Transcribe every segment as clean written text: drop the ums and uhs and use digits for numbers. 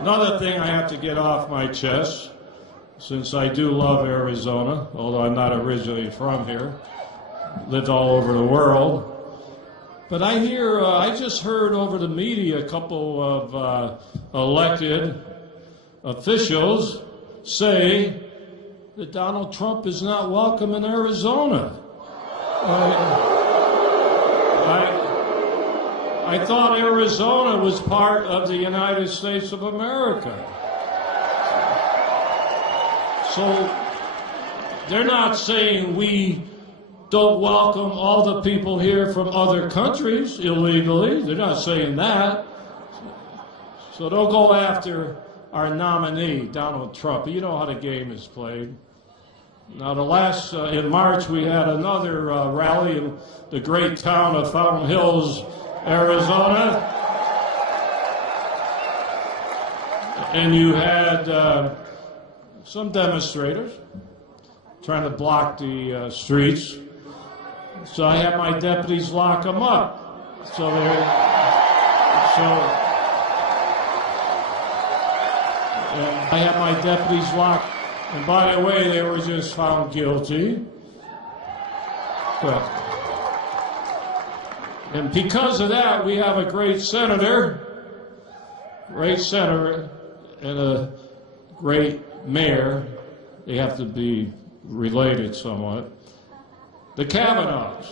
Another thing I have to get off my chest, since I do love Arizona, although I'm not originally from here, lived all over the world. But I just heard over the media a couple of elected officials say that Donald Trump is not welcome in Arizona. I thought Arizona was part of the United States of America. So they're not saying we don't welcome all the people here from other countries illegally. They're not saying that. So don't go after our nominee, Donald Trump. You know how the game is played. Now, in March, we had another rally in the great town of Fountain Hills, Arizona. And you had some demonstrators trying to block the streets. So I had my deputies lock them up. I had my deputies locked. And by the way, they were just found guilty. And because of that, we have a great senator, and a great mayor. They have to be related somewhat. The Kavanaughs.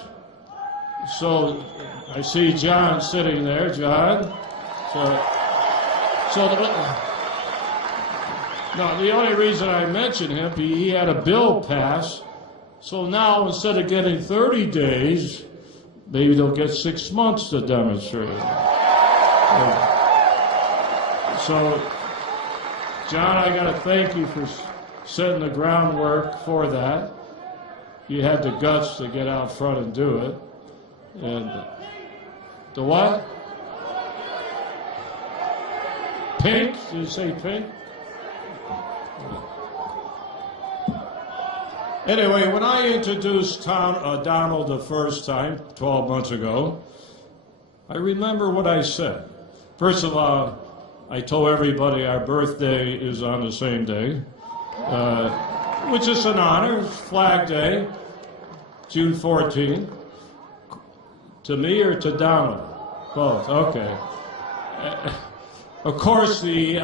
So I see John sitting there. John. No, the only reason I mention him, he had a bill passed. So now instead of getting 30 days, maybe they'll get 6 months to demonstrate. So, John, I got to thank you for setting the groundwork for that. You had the guts to get out front and do it. And the what? Pink? Did you say pink? Anyway, when I introduced Donald the first time, 12 months ago, I remember what I said. First of all, I told everybody our birthday is on the same day, which is an honor. It's Flag Day, June 14th. To me or to Donald? Both, okay. Of course, the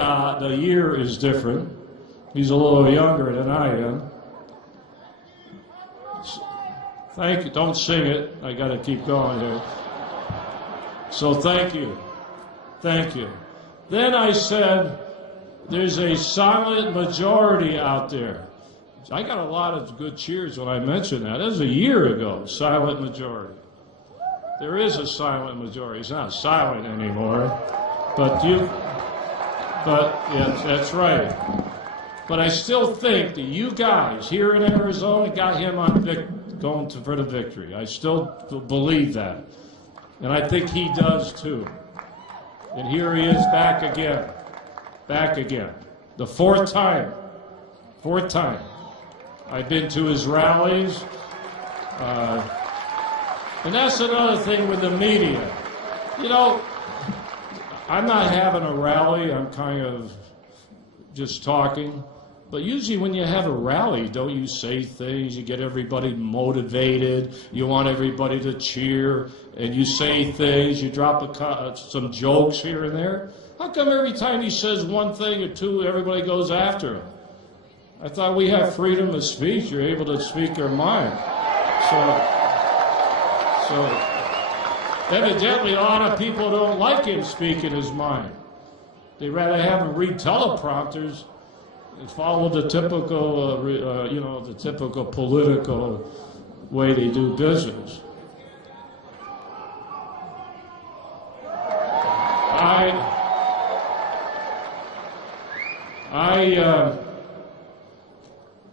year is different. He's a little younger than I am. Thank you. Don't sing it. I got to keep going here. So thank you. Thank you. Then I said, there's a silent majority out there. I got a lot of good cheers when I mentioned that. That was a year ago, silent majority. There is a silent majority. It's not silent anymore. But yes, that's right. But I still think that you guys here in Arizona got him on going for the victory. I still believe that. And I think he does too. And here he is back again. Back again. The fourth time. Fourth time. I've been to his rallies. And that's another thing with the media. You know, I'm not having a rally. I'm kind of just talking. But usually when you have a rally, don't you say things? You get everybody motivated. You want everybody to cheer. And you say things. You drop some jokes here and there. How come every time he says one thing or two, everybody goes after him? I thought we have freedom of speech. You're able to speak your mind. So evidently a lot of people don't like him speaking his mind. They'd rather have him read teleprompters and follow the typical, the typical political way they do business.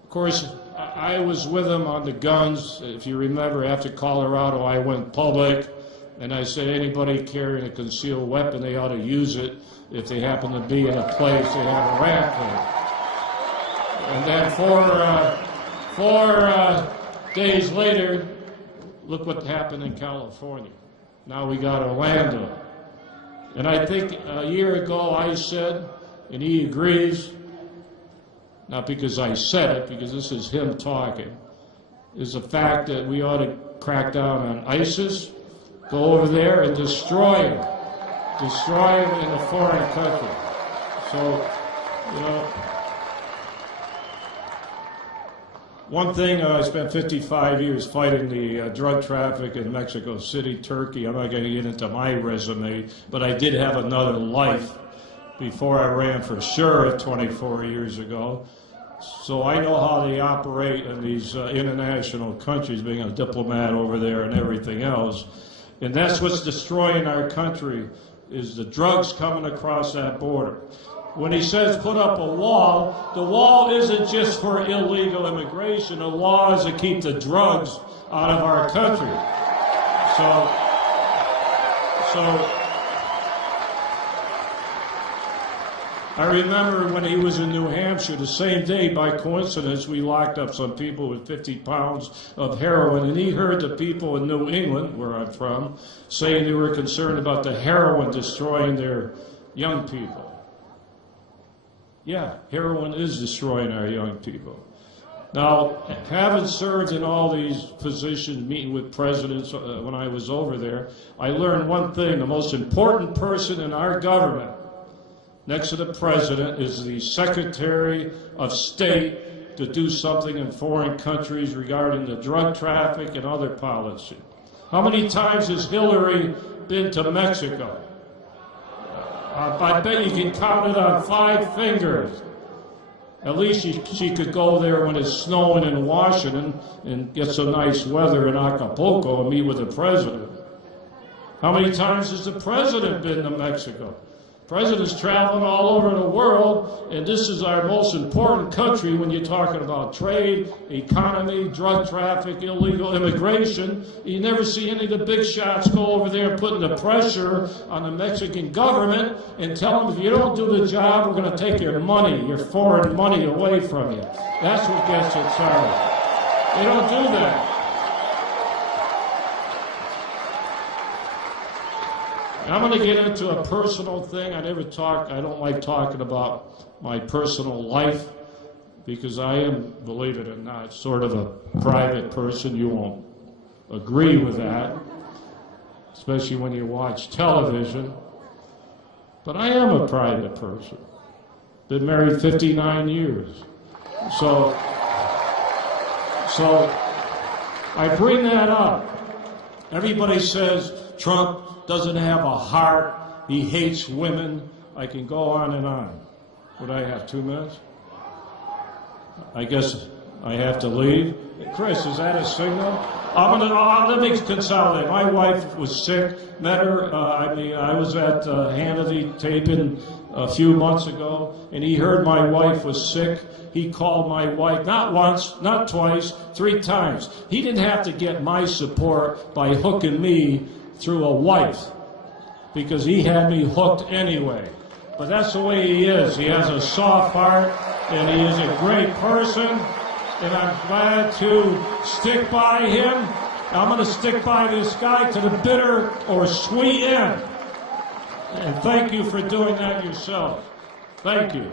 Of course, I was with him on the guns. If you remember, after Colorado, I went public, and I said anybody carrying a concealed weapon, they ought to use it if they happen to be in a place they have a rampart. And then four days later, look what happened in California. Now we got Orlando. And I think a year ago I said, and he agrees, not because I said it, because this is him talking, is the fact that we ought to crack down on ISIS, go over there and destroy them in a foreign country. So, you know, one thing, I spent 55 years fighting the drug traffic in Mexico City, Turkey. I'm not going to get into my resume, but I did have another life before I ran for sheriff 24 years ago. So I know how they operate in these international countries, being a diplomat over there and everything else. And that's what's destroying our country, is the drugs coming across that border. When he says put up a wall, the wall isn't just for illegal immigration. The law is to keep the drugs out of our country. So I remember when he was in New Hampshire, the same day, by coincidence, we locked up some people with 50 pounds of heroin, and he heard the people in New England, where I'm from, saying they were concerned about the heroin destroying their young people. Yeah, heroin is destroying our young people. Now, having served in all these positions, meeting with presidents when I was over there, I learned one thing: the most important person in our government, next to the president, is the Secretary of State to do something in foreign countries regarding the drug traffic and other policy. How many times has Hillary been to Mexico? I bet you can count it on 5 fingers. At least she could go there when it's snowing in Washington and get some nice weather in Acapulco and meet with the president. How many times has the president been to Mexico? President's traveling all over the world, and this is our most important country when you're talking about trade, economy, drug traffic, illegal immigration. You never see any of the big shots go over there putting the pressure on the Mexican government and tell them, if you don't do the job, we're going to take your money, your foreign money away from you. That's what gets it started. They don't do that. I'm going to get into a personal thing. I don't like talking about my personal life, because I am, believe it or not, sort of a private person. You won't agree with that, especially when you watch television. But I am a private person. Been married 59 years. So I bring that up. Everybody says Trump doesn't have a heart, he hates women. I can go on and on. Would I have 2 minutes? I guess I have to leave. Chris, is that a signal? Let me consolidate. My wife was sick, met her, I was at Hannity taping a few months ago, and he heard my wife was sick. He called my wife, not once, not twice, 3 times. He didn't have to get my support by hooking me through a wife, because he had me hooked anyway. But that's the way he is. He has a soft heart, and he is a great person, and I'm glad to stick by him. I'm going to stick by this guy to the bitter or sweet end. And thank you for doing that yourself. Thank you.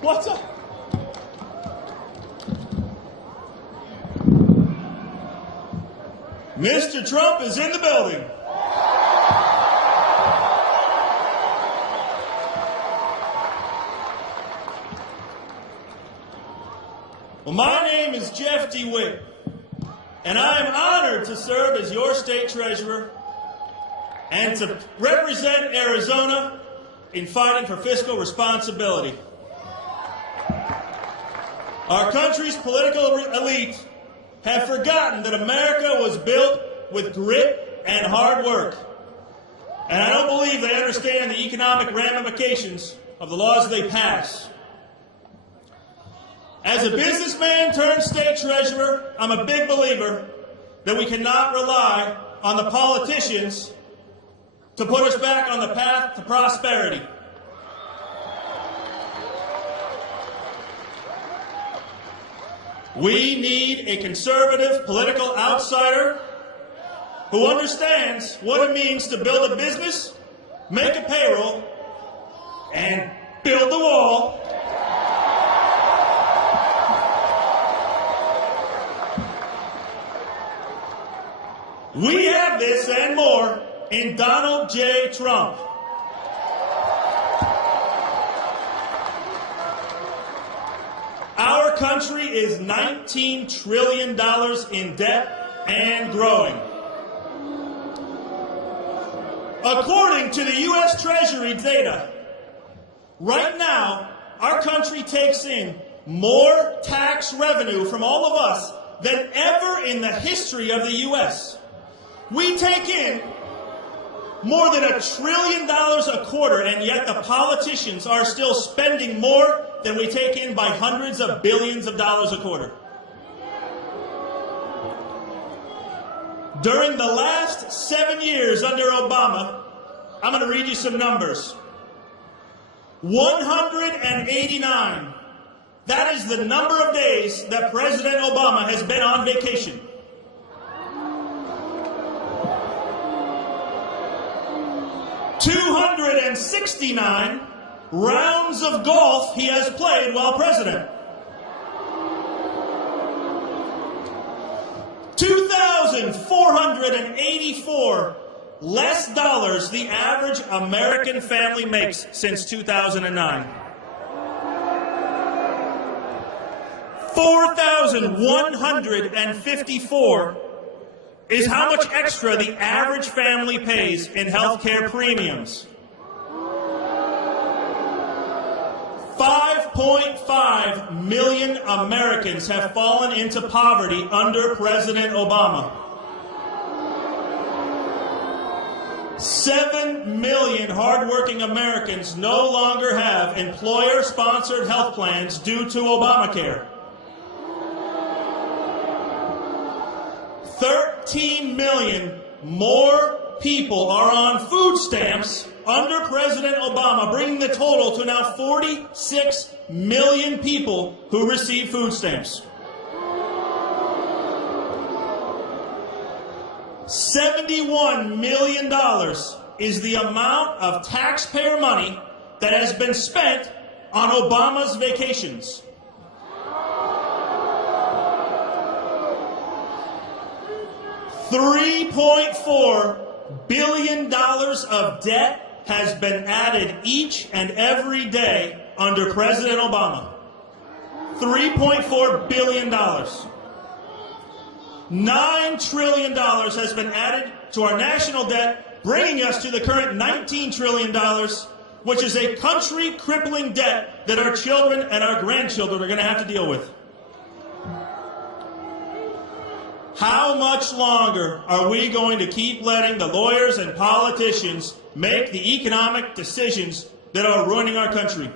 What's up? Mr. Trump is in the building. Well, my name is Jeff DeWitt, and I am honored to serve as your state treasurer and to represent Arizona in fighting for fiscal responsibility. Our country's political elite have forgotten that America was built with grit and hard work. And I don't believe they understand the economic ramifications of the laws they pass. As a businessman turned state treasurer, I'm a big believer that we cannot rely on the politicians to put us back on the path to prosperity. We need a conservative political outsider who understands what it means to build a business, make a payroll, and build the wall. We have this and more in Donald J. Trump. Our country is $19 trillion in debt and growing. According to the U.S. Treasury data, right now, our country takes in more tax revenue from all of us than ever in the history of the U.S. We take in more than $1 trillion a quarter, and yet the politicians are still spending more than we take in by hundreds of billions of dollars a quarter. During the last 7 years under Obama, I'm going to read you some numbers. 189. That is the number of days that President Obama has been on vacation. 269 rounds of golf he has played while president. 2,484 less dollars the average American family makes since 2009. 4,154 is how much extra the average family pays in health care premiums. 5.5 million Americans have fallen into poverty under President Obama. 7 million hardworking Americans no longer have employer-sponsored health plans due to Obamacare. 13 million more people are on food stamps under President Obama, bringing the total to now 46 million people who receive food stamps. $71 million is the amount of taxpayer money that has been spent on Obama's vacations. $3.4 billion of debt has been added each and every day under President Obama. $3.4 billion. $9 trillion has been added to our national debt, bringing us to the current $19 trillion, which is a country-crippling debt that our children and our grandchildren are going to have to deal with. How much longer are we going to keep letting the lawyers and politicians make the economic decisions that are ruining our country?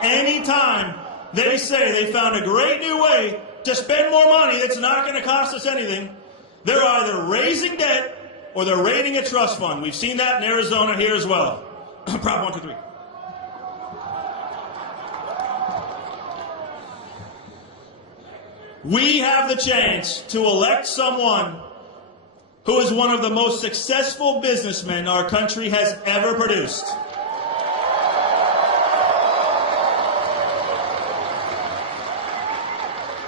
Anytime they say they found a great new way to spend more money that's not going to cost us anything, they're either raising debt or they're raiding a trust fund. We've seen that in Arizona here as well. Prop 1, 2, 3. We have the chance to elect someone who is one of the most successful businessmen our country has ever produced.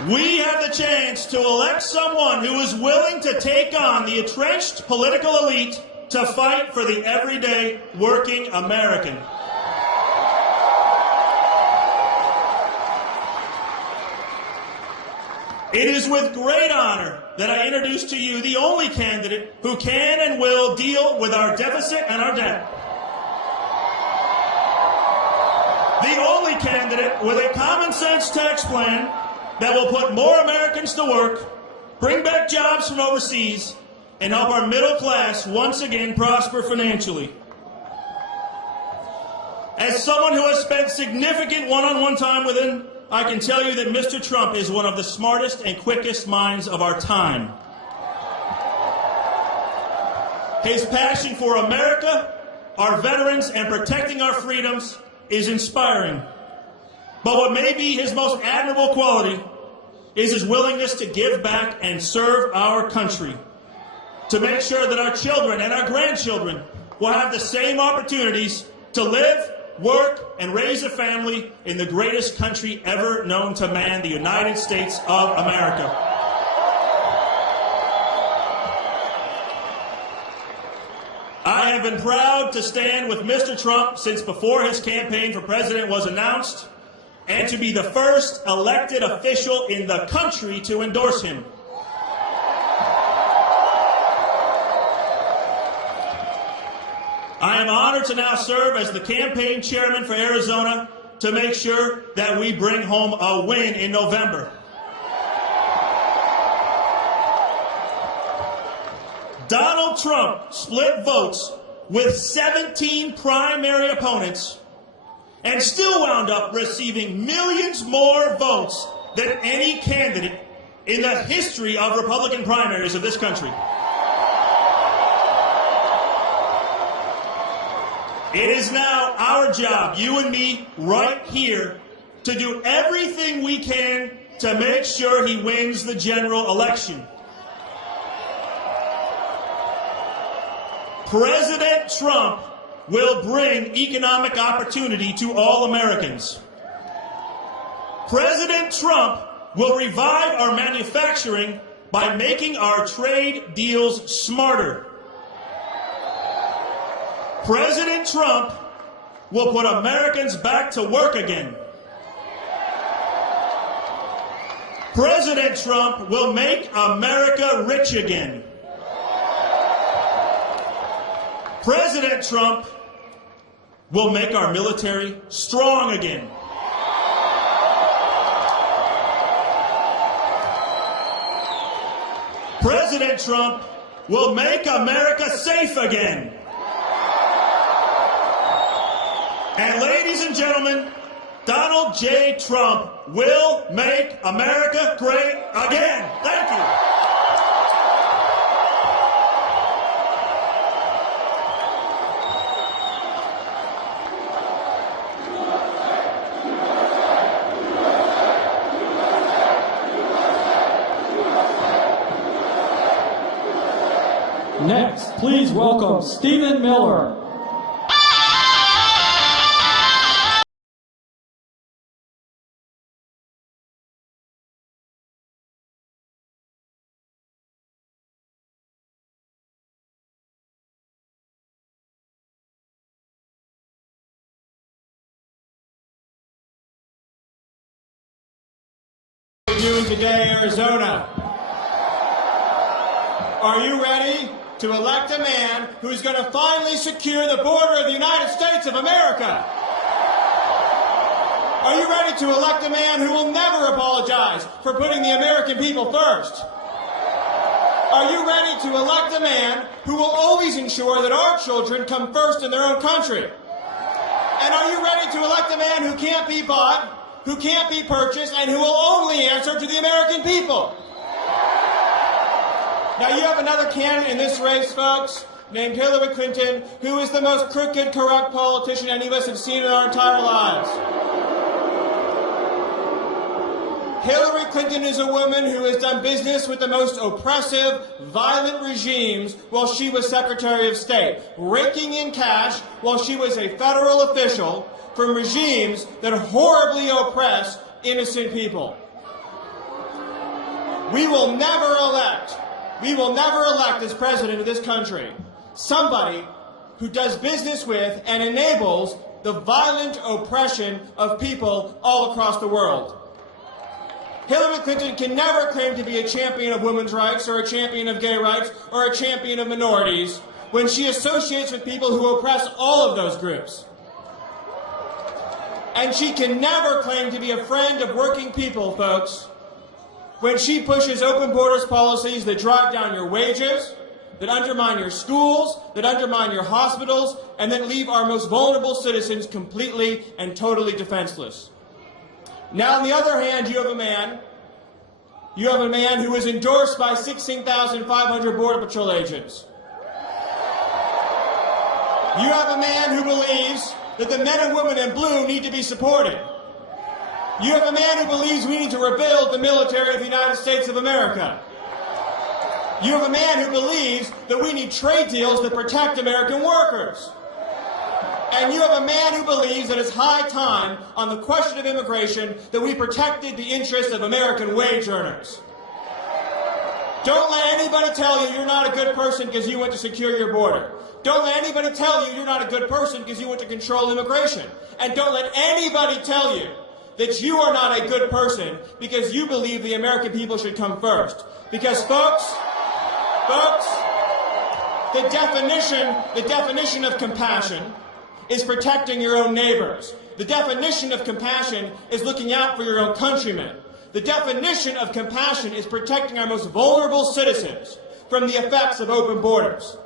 We have the chance to elect someone who is willing to take on the entrenched political elite to fight for the everyday working American. It is with great honor that I introduce to you the only candidate who can and will deal with our deficit and our debt. The only candidate with a common sense tax plan that will put more Americans to work, bring back jobs from overseas, and help our middle class once again prosper financially. As someone who has spent significant one-on-one time with him, I can tell you that Mr. Trump is one of the smartest and quickest minds of our time. His passion for America, our veterans, and protecting our freedoms is inspiring. But what may be his most admirable quality is his willingness to give back and serve our country, to make sure that our children and our grandchildren will have the same opportunities to live, work, and raise a family in the greatest country ever known to man, the United States of America. I have been proud to stand with Mr. Trump since before his campaign for president was announced, and to be the first elected official in the country to endorse him. I am honored to now serve as the campaign chairman for Arizona to make sure that we bring home a win in November. Donald Trump split votes with 17 primary opponents and still wound up receiving millions more votes than any candidate in the history of Republican primaries of this country. It is now our job, you and me, right here, to do everything we can to make sure he wins the general election. President Trump will bring economic opportunity to all Americans. President Trump will revive our manufacturing by making our trade deals smarter. President Trump will put Americans back to work again. President Trump will make America rich again. President Trump will make our military strong again. President Trump will make America safe again. And ladies and gentlemen, Donald J. Trump will make America great again. Thank you. Next, please welcome Stephen Miller. Doing today, Arizona. Are you ready to elect a man who's going to finally secure the border of the United States of America? Are you ready to elect a man who will never apologize for putting the American people first? Are you ready to elect a man who will always ensure that our children come first in their own country? And are you ready to elect a man who can't be bought, who can't be purchased, and who will only answer to the American people? Now, you have another candidate in this race, folks, named Hillary Clinton, who is the most crooked, corrupt politician any of us have seen in our entire lives. Hillary Clinton is a woman who has done business with the most oppressive, violent regimes while she was Secretary of State, raking in cash while she was a federal official from regimes that horribly oppress innocent people. We will never elect as president of this country somebody who does business with and enables the violent oppression of people all across the world. Hillary Clinton can never claim to be a champion of women's rights or a champion of gay rights or a champion of minorities when she associates with people who oppress all of those groups. And she can never claim to be a friend of working people, folks, when she pushes open borders policies that drive down your wages, that undermine your schools, that undermine your hospitals, and that leave our most vulnerable citizens completely and totally defenseless. Now, on the other hand, you have a man who is endorsed by 16,500 Border Patrol agents. You have a man who believes that the men and women in blue need to be supported. You have a man who believes we need to rebuild the military of the United States of America. You have a man who believes that we need trade deals that protect American workers. And you have a man who believes that it's high time on the question of immigration that we protected the interests of American wage earners. Don't let anybody tell you you're not a good person because you went to secure your border. Don't let anybody tell you you're not a good person because you went to control immigration. And don't let anybody tell you that you are not a good person because you believe the American people should come first. Because folks, the definition of compassion is protecting your own neighbors. The definition of compassion is looking out for your own countrymen. The definition of compassion is protecting our most vulnerable citizens from the effects of open borders.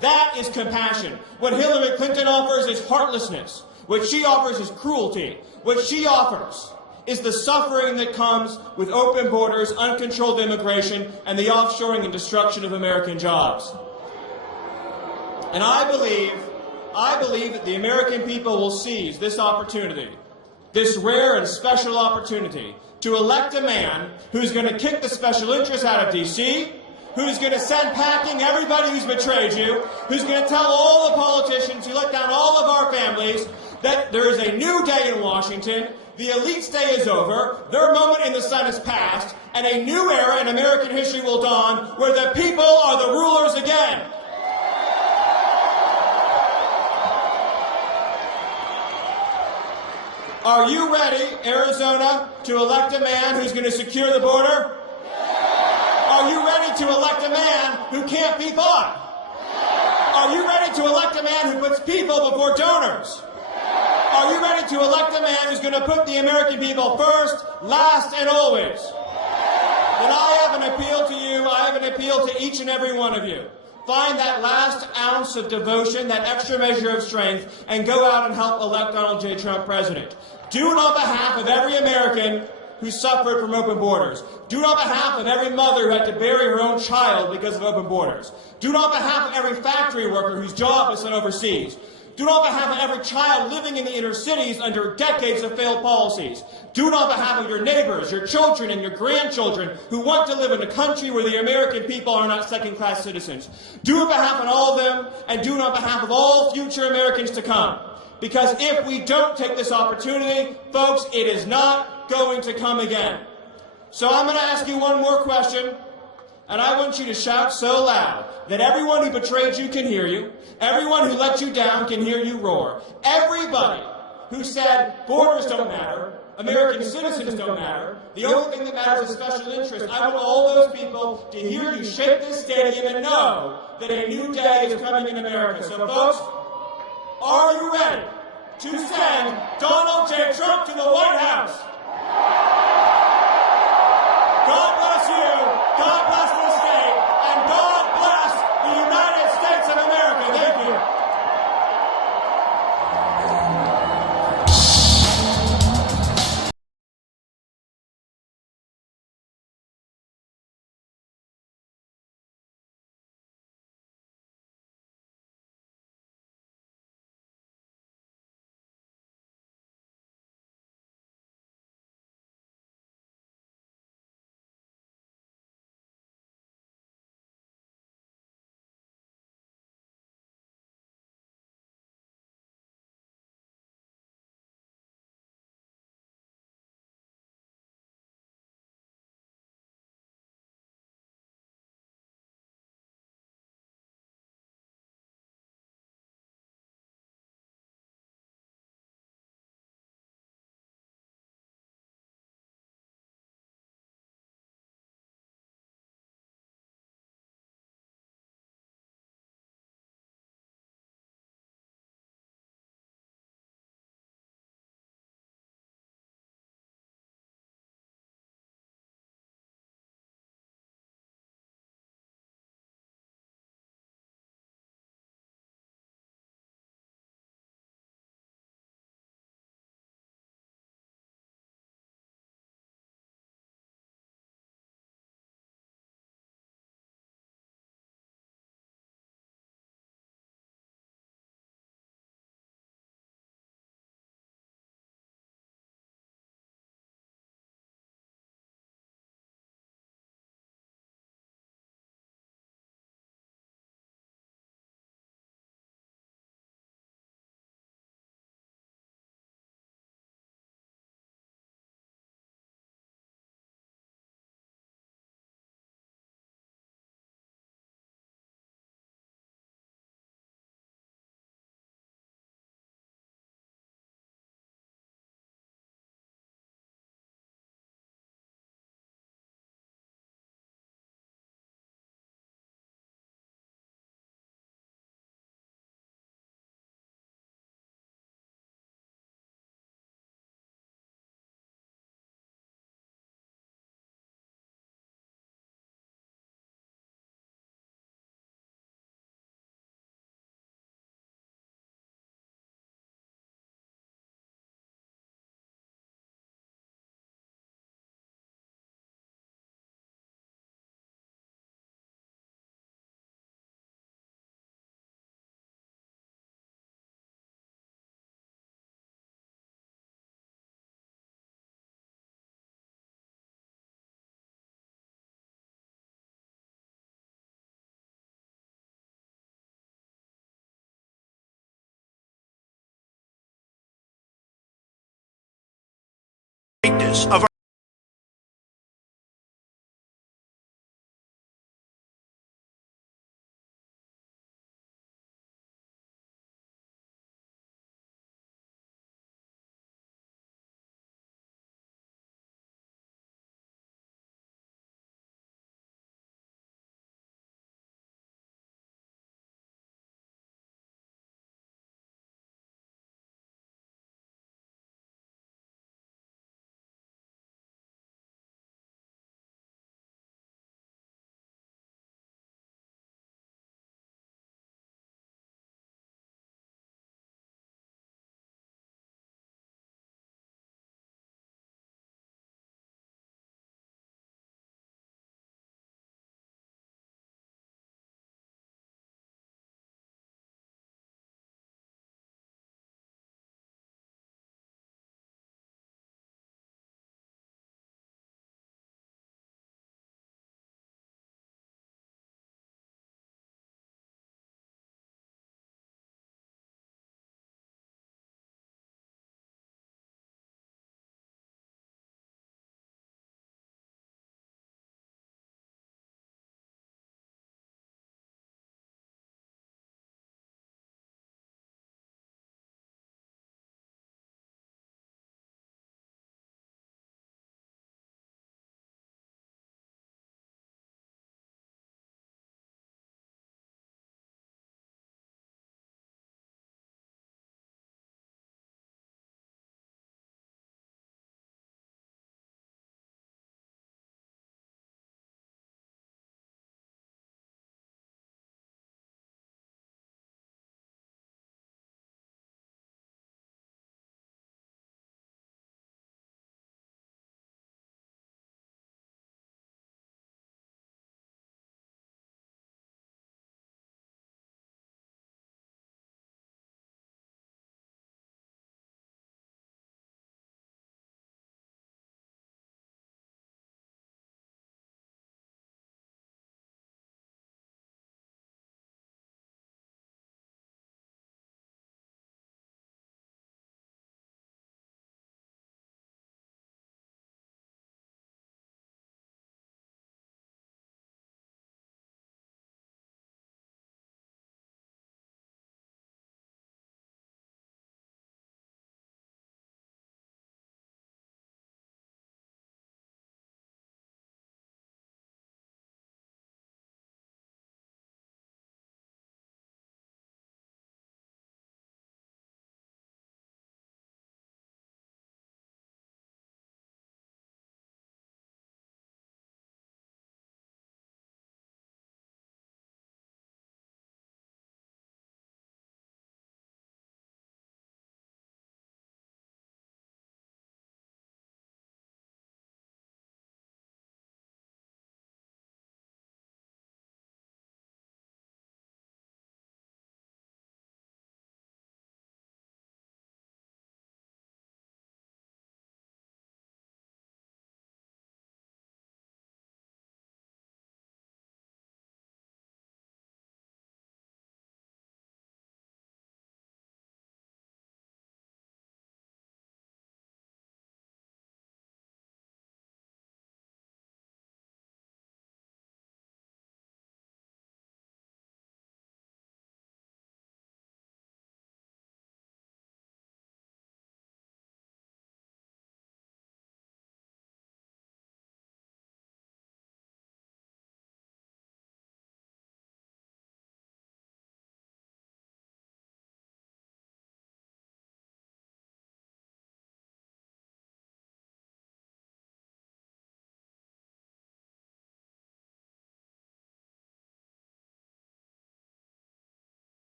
That is compassion. What Hillary Clinton offers is heartlessness. What she offers is cruelty. What she offers is the suffering that comes with open borders, uncontrolled immigration, and the offshoring and destruction of American jobs. And I believe that the American people will seize this opportunity, this rare and special opportunity, to elect a man who's going to kick the special interests out of D.C., who's going to send packing everybody who's betrayed you, who's going to tell all the politicians who let down all of our families that there is a new day in Washington, the elite's day is over, their moment in the sun is past, and a new era in American history will dawn where the people are the rulers again. Are you ready, Arizona, to elect a man who's going to secure the border? Are you ready to elect a man who can't be bought? Are you ready to elect a man who puts people before donors? Are you ready to elect a man who's going to put the American people first, last, and always? Then I have an appeal to you. I have an appeal to each and every one of you. Find that last ounce of devotion, that extra measure of strength, and go out and help elect Donald J. Trump president. Do it on behalf of every American who suffered from open borders. Do it on behalf of every mother who had to bury her own child because of open borders. Do it on behalf of every factory worker whose job is sent overseas. Do it on behalf of every child living in the inner cities under decades of failed policies. Do it on behalf of your neighbors, your children, and your grandchildren who want to live in a country where the American people are not second-class citizens. Do it on behalf of all of them, and do it on behalf of all future Americans to come. Because if we don't take this opportunity, folks, it is not going to come again. So I'm going to ask you one more question, and I want you to shout so loud that everyone who betrayed you can hear you, everyone who let you down can hear you roar. Everybody who said borders don't matter, American citizens don't matter, the only thing that matters is special interest. I want all those people to hear you shake this stadium and know that a new day is coming in America. So folks, are you ready to send Donald J. Trump to the White House? God bless you. God bless this state. And God bless the United States of America. Thank you. results of our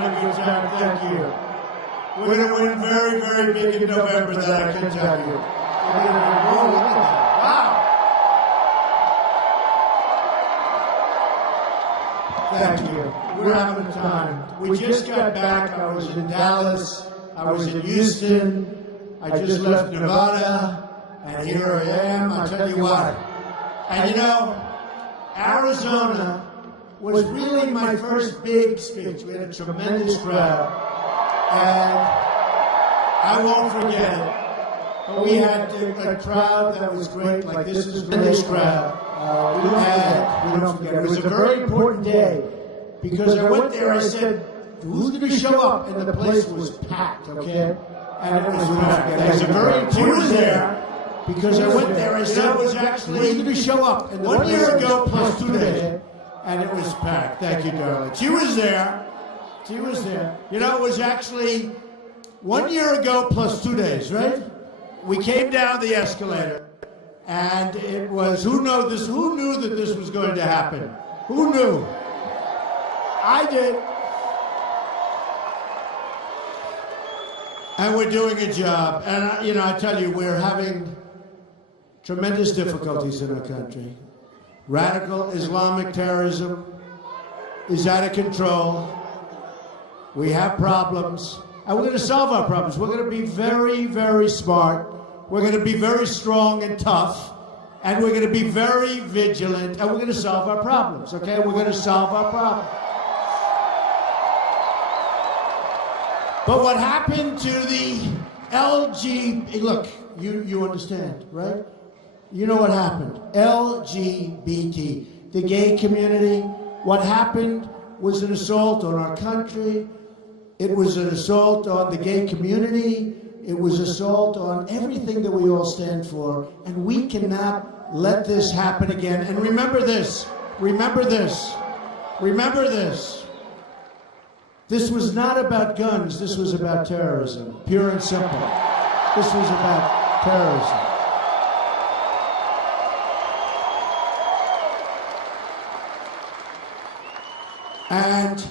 had a good time. Thank you. We're going to win very, very big in November, that I can tell you. We're going to roll with it. Wow. Thank you. We're having a time. We just got back. I was in Dallas. I was in Houston. I just left Nevada. And here I am. I'll tell you why. And you know, Arizona was really my first big speech. We had a tremendous crowd. And I won't forget it. But we had a crowd that was great, like this is a tremendous crowd. We don't forget it. It was a very important day because I went there, I said, who's going to show up? And the place was packed, okay? And it was packed. It was a very important day because I went there, I said, who's going to show up? And 1 year ago plus 2 days, and it was packed. Thank you, darling. She was there. She was there. You know, it was actually 1 year ago plus 2 days, right? We came down the escalator, and it was, who knew that this was going to happen? Who knew? I did. And we're doing a job. And, you know, I tell you, we're having tremendous difficulties in our country. Radical Islamic terrorism is out of control. We have problems. And we're going to solve our problems. We're going to be very, very smart. We're going to be very strong and tough. And we're going to be very vigilant. And we're going to solve our problems, okay? We're going to solve our problems. But what happened to the look, you understand, right? You know what happened. LGBT, the gay community. What happened was an assault on our country. It was an assault on the gay community. It was assault on everything that we all stand for. And we cannot let this happen again. And remember this. Remember this. Remember this. This was not about guns. This was about terrorism. Pure and simple. This was about terrorism. And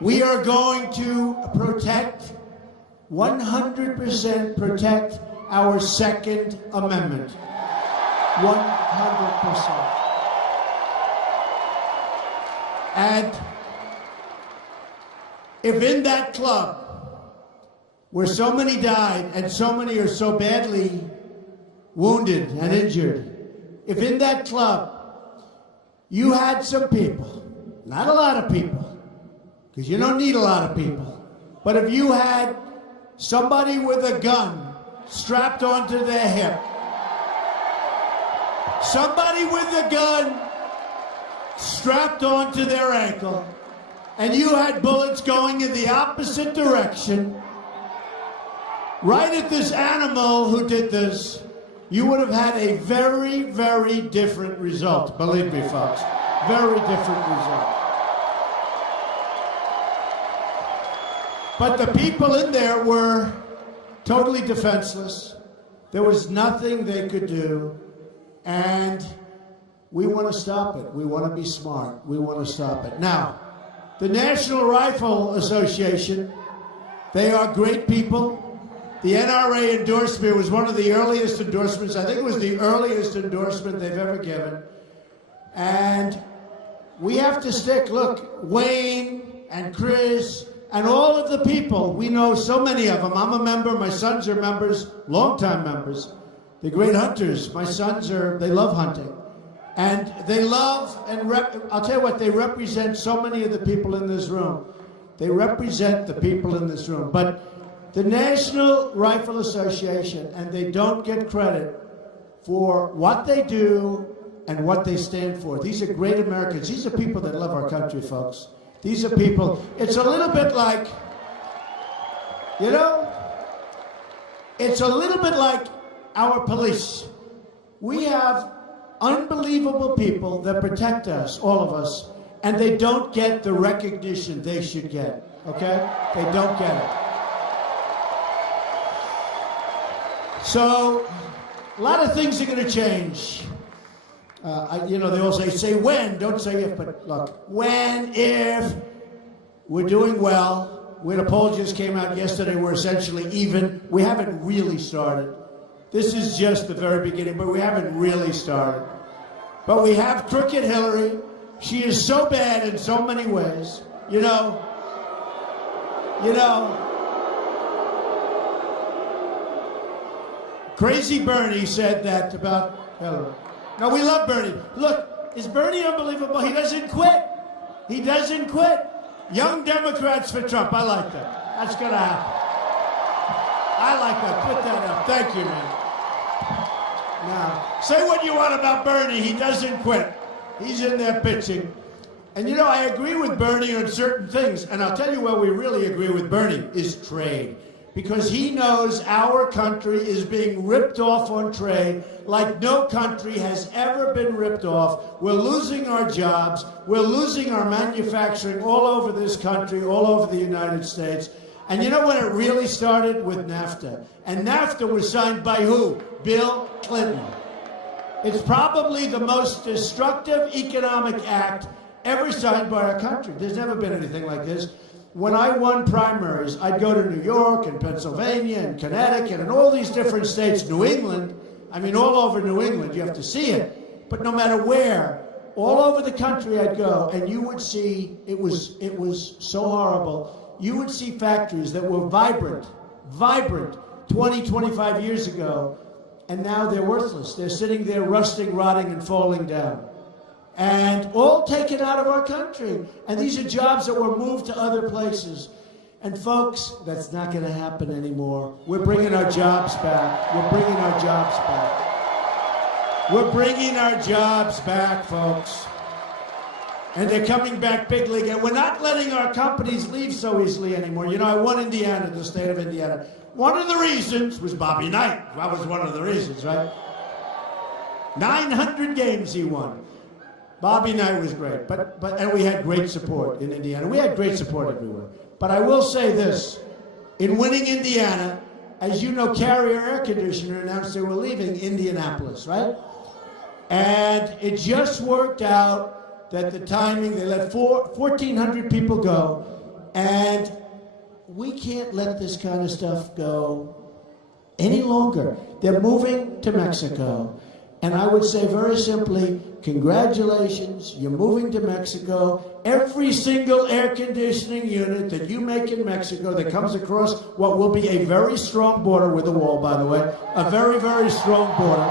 we are going to protect, 100% protect our Second Amendment. 100%. And if in that club, where so many died and so many are so badly wounded and injured, if in that club you had some people, not a lot of people, because you don't need a lot of people, but if you had somebody with a gun strapped onto their hip, somebody with a gun strapped onto their ankle, and you had bullets going in the opposite direction, right at this animal who did this, you would have had a very, very different result. Believe me, folks. Very different result. But the people in there were totally defenseless. There was nothing they could do. And we want to stop it. We want to be smart. We want to stop it. Now, the National Rifle Association, they are great people. The NRA endorsed me. It was one of the earliest endorsements. I think it was the earliest endorsement they've ever given. And we have to stick. Look, Wayne and Chris and all of the people, we know so many of them. I'm a member. My sons are members, longtime members. They're great hunters. My sons they love hunting. And they love I'll tell you what, they represent so many of the people in this room. They represent the people in this room. But the National Rifle Association, and they don't get credit for what they do and what they stand for. These are great Americans. These are people that love our country, folks. These are people, it's a little bit like, you know, it's a little bit like our police. We have unbelievable people that protect us, all of us, and they don't get the recognition they should get, okay? They don't get it. So, a lot of things are going to change. You know, they all say when, don't say if, but look, when, if, We're doing well. We had a poll just came out yesterday. We're essentially even. We haven't really started. This is just the very beginning, but we haven't really started. But we have crooked Hillary. She is so bad in so many ways. You know, Crazy Bernie said that about Hillary. No, we love Bernie. Look, is Bernie unbelievable? He doesn't quit. He doesn't quit. Young Democrats for Trump. I like that. That's going to happen. I like that. Put that up. Thank you, man. Now, say what you want about Bernie. He doesn't quit. He's in there pitching. And you know, I agree with Bernie on certain things. And I'll tell you where we really agree with Bernie is trade. Because he knows our country is being ripped off on trade like no country has ever been ripped off. We're losing our jobs. We're losing our manufacturing all over this country, all over the United States. And you know when it really started? With NAFTA. And NAFTA was signed by who? Bill Clinton. It's probably the most destructive economic act ever signed by our country. There's never been anything like this. When I won primaries, I'd go to New York and Pennsylvania and Connecticut and all these different states, New England. I mean, all over New England, you have to see it. But no matter where, all over the country I'd go, and you would see, it was so horrible. You would see factories that were vibrant 20, 25 years ago, and now they're worthless. They're sitting there rusting, rotting, and falling down. And all taken out of our country. And these are jobs that were moved to other places. And folks, that's not going to happen anymore. We're bringing our jobs back. We're bringing our jobs back. We're bringing our jobs back, folks. And they're coming back big league. And we're not letting our companies leave so easily anymore. You know, I won Indiana, the state of Indiana. One of the reasons was Bobby Knight. That was one of the reasons, right? 900 games he won. Bobby Knight was great, and we had great support in Indiana. We had great support everywhere. But I will say this, in winning Indiana, as you know, Carrier Air Conditioner announced they were leaving Indianapolis, right? And it just worked out that the timing, they let 1,400 people go, and we can't let this kind of stuff go any longer. They're moving to Mexico. And I would say very simply, congratulations, you're moving to Mexico. Every single air conditioning unit that you make in Mexico that comes across what will be a very strong border with a wall, by the way, a very, very strong border.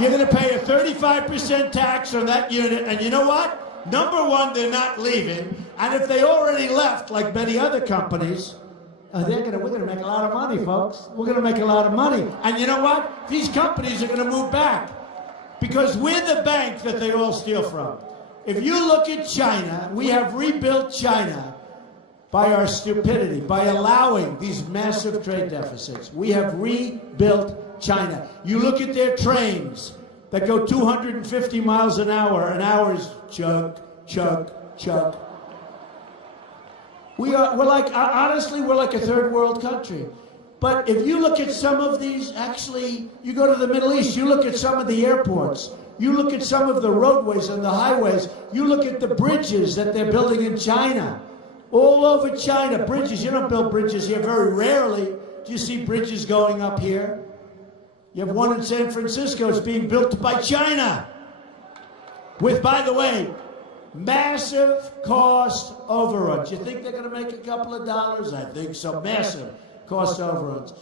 You're going to pay a 35% tax on that unit, and you know what? Number one, they're not leaving, and if they already left, like many other companies, we're going to make a lot of money, folks. We're going to make a lot of money. And you know what? These companies are going to move back because we're the bank that they all steal from. If you look at China, we have rebuilt China by our stupidity, by allowing these massive trade deficits. We have rebuilt China. You look at their trains that go 250 miles an hour, and ours chug, chug, chug. Honestly, we're like a third world country. But if you look at some of these, actually, you go to the Middle East, you look at some of the airports, you look at some of the roadways and the highways, you look at the bridges that they're building in China. All over China, bridges. You don't build bridges here very rarely. Do you see bridges going up here? You have one in San Francisco. It's being built by China. With, by the way, massive cost overruns. You think they're going to make a couple of dollars? I think so. Massive cost overruns.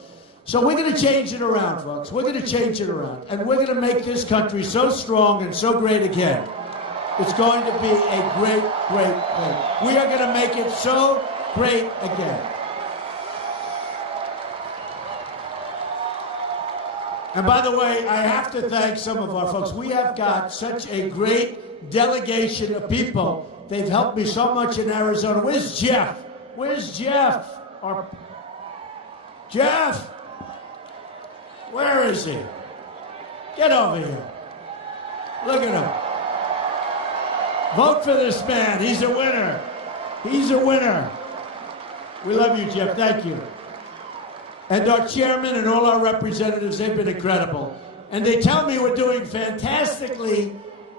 So we're going to change it around, folks. We're going to change it around. And we're going to make this country so strong and so great again. It's going to be a great, great thing. We are going to make it so great again. And by the way, I have to thank some of our folks. We have got such a great delegation of people. They've helped me so much in Arizona. Where's Jeff? Where's Jeff? Jeff? Where is he? Get over here. Look at him. Vote for this man. He's a winner. He's a winner. We love you, Jeff. Thank you. And our chairman and all our representatives, they've been incredible. And they tell me we're doing fantastically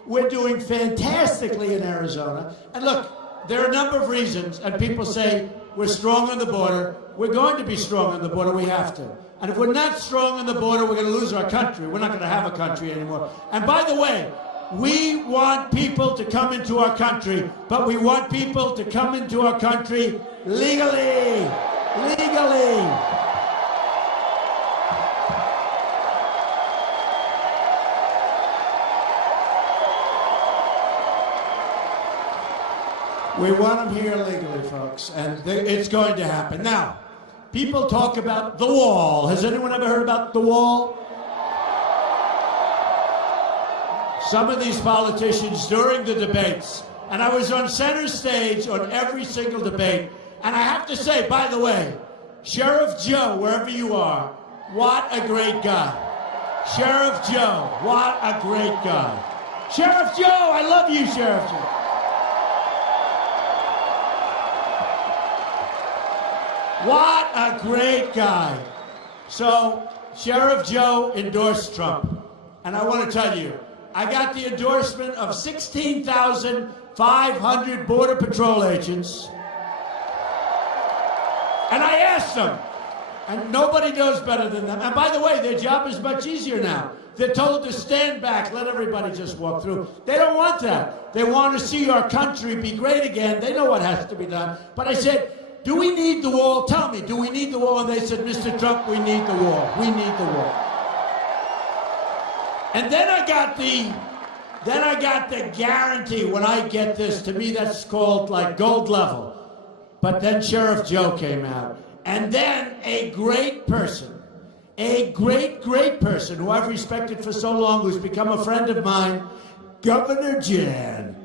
We're doing fantastically in Arizona. And look, there are a number of reasons, and people say we're strong on the border. We're going to be strong on the border. We have to. And if we're not strong on the border, we're going to lose our country. We're not going to have a country anymore. And by the way, we want people to come into our country, but we want people to come into our country legally. Legally. We want them here legally, folks, and it's going to happen. Now, people talk about the wall. Has anyone ever heard about the wall? Some of these politicians during the debates, and I was on center stage on every single debate, and I have to say, by the way, Sheriff Joe, wherever you are, what a great guy. Sheriff Joe, what a great guy. Sheriff Joe, I love you, Sheriff Joe. What a great guy. So, Sheriff Joe endorsed Trump. And I want to tell you, I got the endorsement of 16,500 Border Patrol agents. And I asked them, and nobody knows better than them. And by the way, their job is much easier now. They're told to stand back, let everybody just walk through. They don't want that. They want to see our country be great again. They know what has to be done. But I said, do we need the wall? Tell me, do we need the wall? And they said, Mr. Trump, we need the wall. We need the wall. And then I got the guarantee when I get this. To me, that's called like gold level. But then Sheriff Joe came out. And then a great person, a great person who I've respected for so long, who's become a friend of mine, Governor Jan.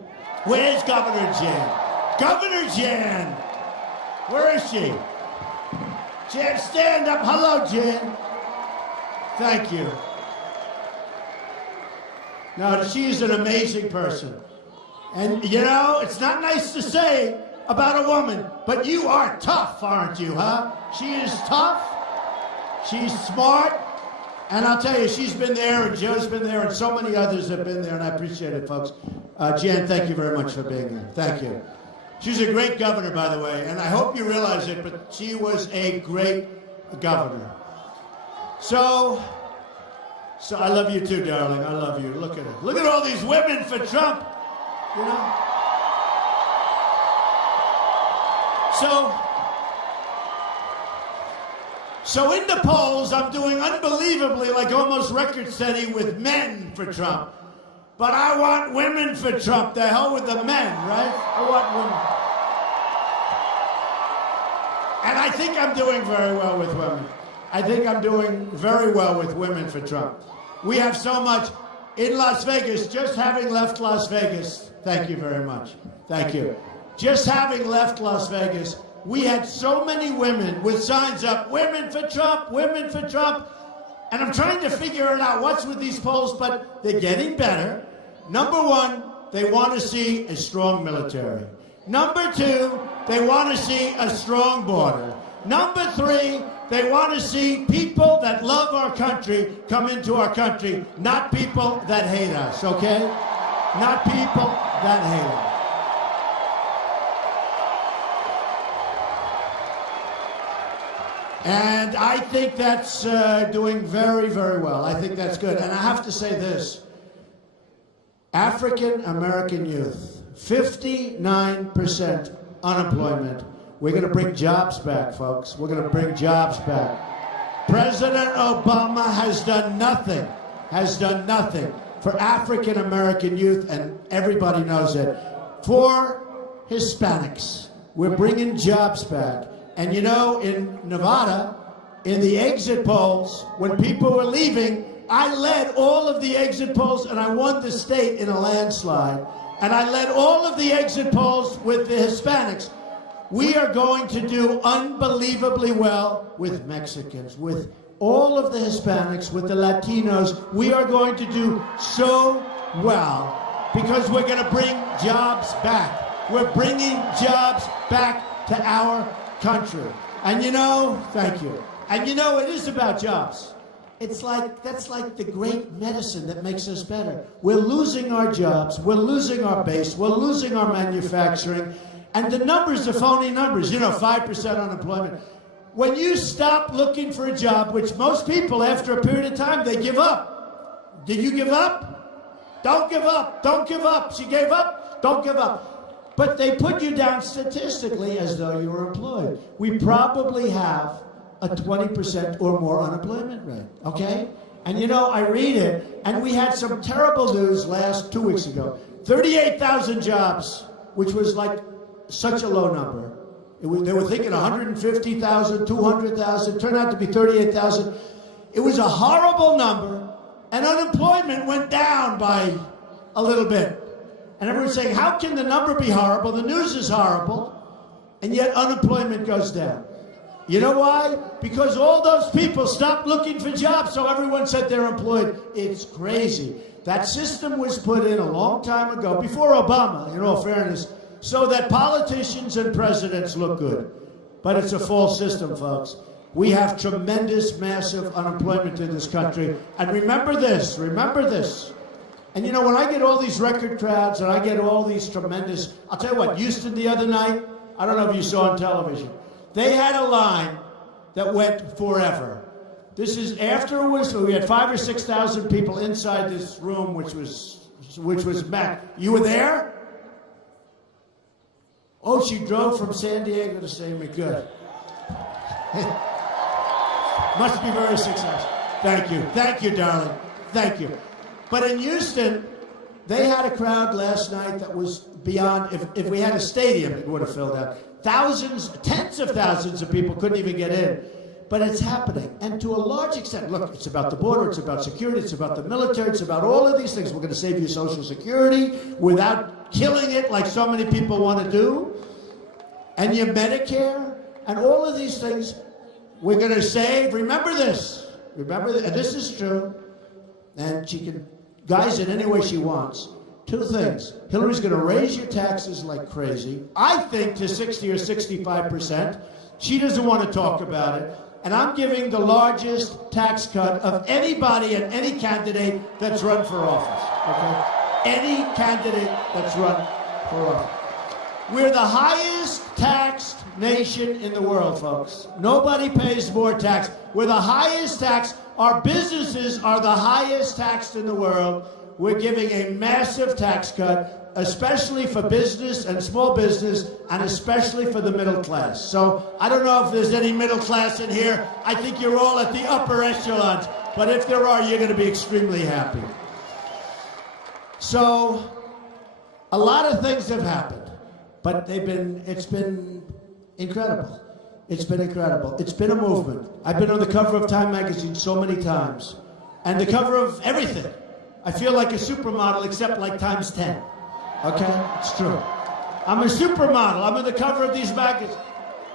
Where's Governor Jan? Governor Jan. Where is she? Jan, stand up. Hello, Jan. Thank you. No, she's an amazing person. And, you know, it's not nice to say about a woman, but you are tough, aren't you, huh? She is tough. She's smart. And I'll tell you, she's been there, and Joe's been there, and so many others have been there, and I appreciate it, folks. Jan, thank you very much for being here. Thank you. She's a great governor, by the way, and I hope you realize it, but she was a great governor. So I love you too, darling. I love you. Look at her. Look at all these women for Trump, you know? So in the polls, I'm doing unbelievably, like almost record-setting with men for Trump. But I want women for Trump. The hell with the men, right? I want women. And I think I'm doing very well with women. I think I'm doing very well with women for Trump. We have so much in Las Vegas, just having left Las Vegas. Thank you very much. Thank you. Just having left Las Vegas, we had so many women with signs up, women for Trump, women for Trump. And I'm trying to figure it out, what's with these polls, but they're getting better. Number one, they want to see a strong military. Number two, they want to see a strong border. Number three, they want to see people that love our country come into our country, not people that hate us, okay? Not people that hate us. And I think that's doing very, very well. I think that's good. And I have to say this. African American youth, 59% unemployment. We're going to bring jobs back, folks. We're going to bring jobs back. President Obama has done nothing for African American youth, and everybody knows it. For Hispanics, we're bringing jobs back. And you know, in Nevada, in the exit polls, when people were leaving, I led all of the exit polls, and I won the state in a landslide. And I led all of the exit polls with the Hispanics. We are going to do unbelievably well with Mexicans, with all of the Hispanics, with the Latinos. We are going to do so well because we're going to bring jobs back. We're bringing jobs back to our country. And you know, thank you. And you know, it is about jobs. It's like, that's like the great medicine that makes us better. We're losing our jobs, we're losing our base, we're losing our manufacturing, and the numbers are phony numbers, 5% unemployment. When you stop looking for a job, which most people, after a period of time, they give up. Did you give up? Don't give up, don't give up. She gave up, don't give up. But they put you down statistically as though you were employed. We probably have a 20% or more unemployment rate, okay? And I read it, and we had some terrible news 2 weeks ago. 38,000 jobs, which was like such a low number. They were thinking 150,000, 200,000, turned out to be 38,000. It was a horrible number, and unemployment went down by a little bit. And everyone's saying, how can the number be horrible? The news is horrible, and yet unemployment goes down. You know why? Because all those people stopped looking for jobs, so everyone said they're employed. It's crazy. That system was put in a long time ago, before Obama, in all fairness, so that politicians and presidents look good. But it's a false system, folks. We have tremendous, massive unemployment in this country. And remember this, And when I get all these record crowds and I get all these tremendous, I'll tell you what, Houston the other night, I don't know if you saw on television, they had a line that went forever. This is afterwards, we had 5,000 or 6,000 people inside this room, which was Mac. You were there? Oh, she drove from San Diego to see me. Good. Must be very successful. Thank you, darling. Thank you. But in Houston, they had a crowd last night that was beyond, if we had a stadium, it would have filled out. Thousands, tens of thousands of people couldn't even get in. But it's happening. And to a large extent, look, it's about the border, it's about security, it's about the military, it's about all of these things. We're going to save you Social Security without killing it like so many people want to do. And your Medicare, and all of these things, we're going to save. Remember this, and this is true, and she can guise it any way she wants. Two things. Hillary's going to raise your taxes like crazy, I think to 60 or 65%. She doesn't want to talk about it. And I'm giving the largest tax cut of anybody and any candidate that's run for office. Okay? Any candidate that's run for office. We're the highest taxed nation in the world, folks. Nobody pays more tax. We're the highest tax. Our businesses are the highest taxed in the world. We're giving a massive tax cut, especially for business and small business, and especially for the middle class. So I don't know if there's any middle class in here. I think you're all at the upper echelons. But if there are, you're going to be extremely happy. So a lot of things have happened. But it's been incredible. It's been incredible. It's been a movement. I've been on the cover of Time magazine so many times. And the cover of everything. I feel like a supermodel, except like times 10. Okay? It's true. I'm a supermodel. I'm on the cover of these magazines.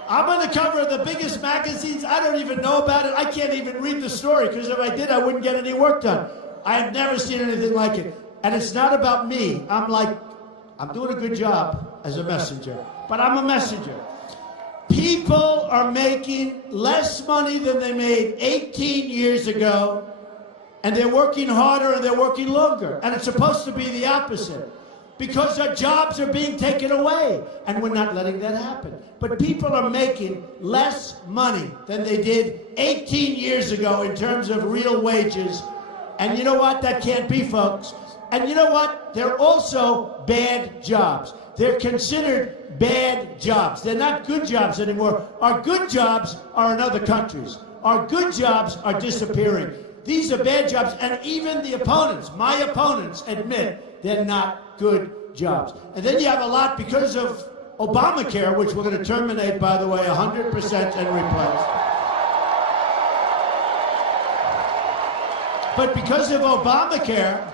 I'm on the cover of the biggest magazines. I don't even know about it. I can't even read the story, because if I did, I wouldn't get any work done. I have never seen anything like it. And it's not about me. I'm doing a good job as a messenger, but I'm a messenger. People are making less money than they made 18 years ago, and they're working harder and they're working longer. And it's supposed to be the opposite, because our jobs are being taken away, and we're not letting that happen. But people are making less money than they did 18 years ago in terms of real wages. And you know what? That can't be, folks. And you know what? They're also bad jobs. They're considered bad jobs. They're not good jobs anymore. Our good jobs are in other countries. Our good jobs are disappearing. These are bad jobs, and even the opponents, my opponents, admit they're not good jobs. And then you have a lot because of Obamacare, which we're going to terminate, by the way, 100% and replace. But because of Obamacare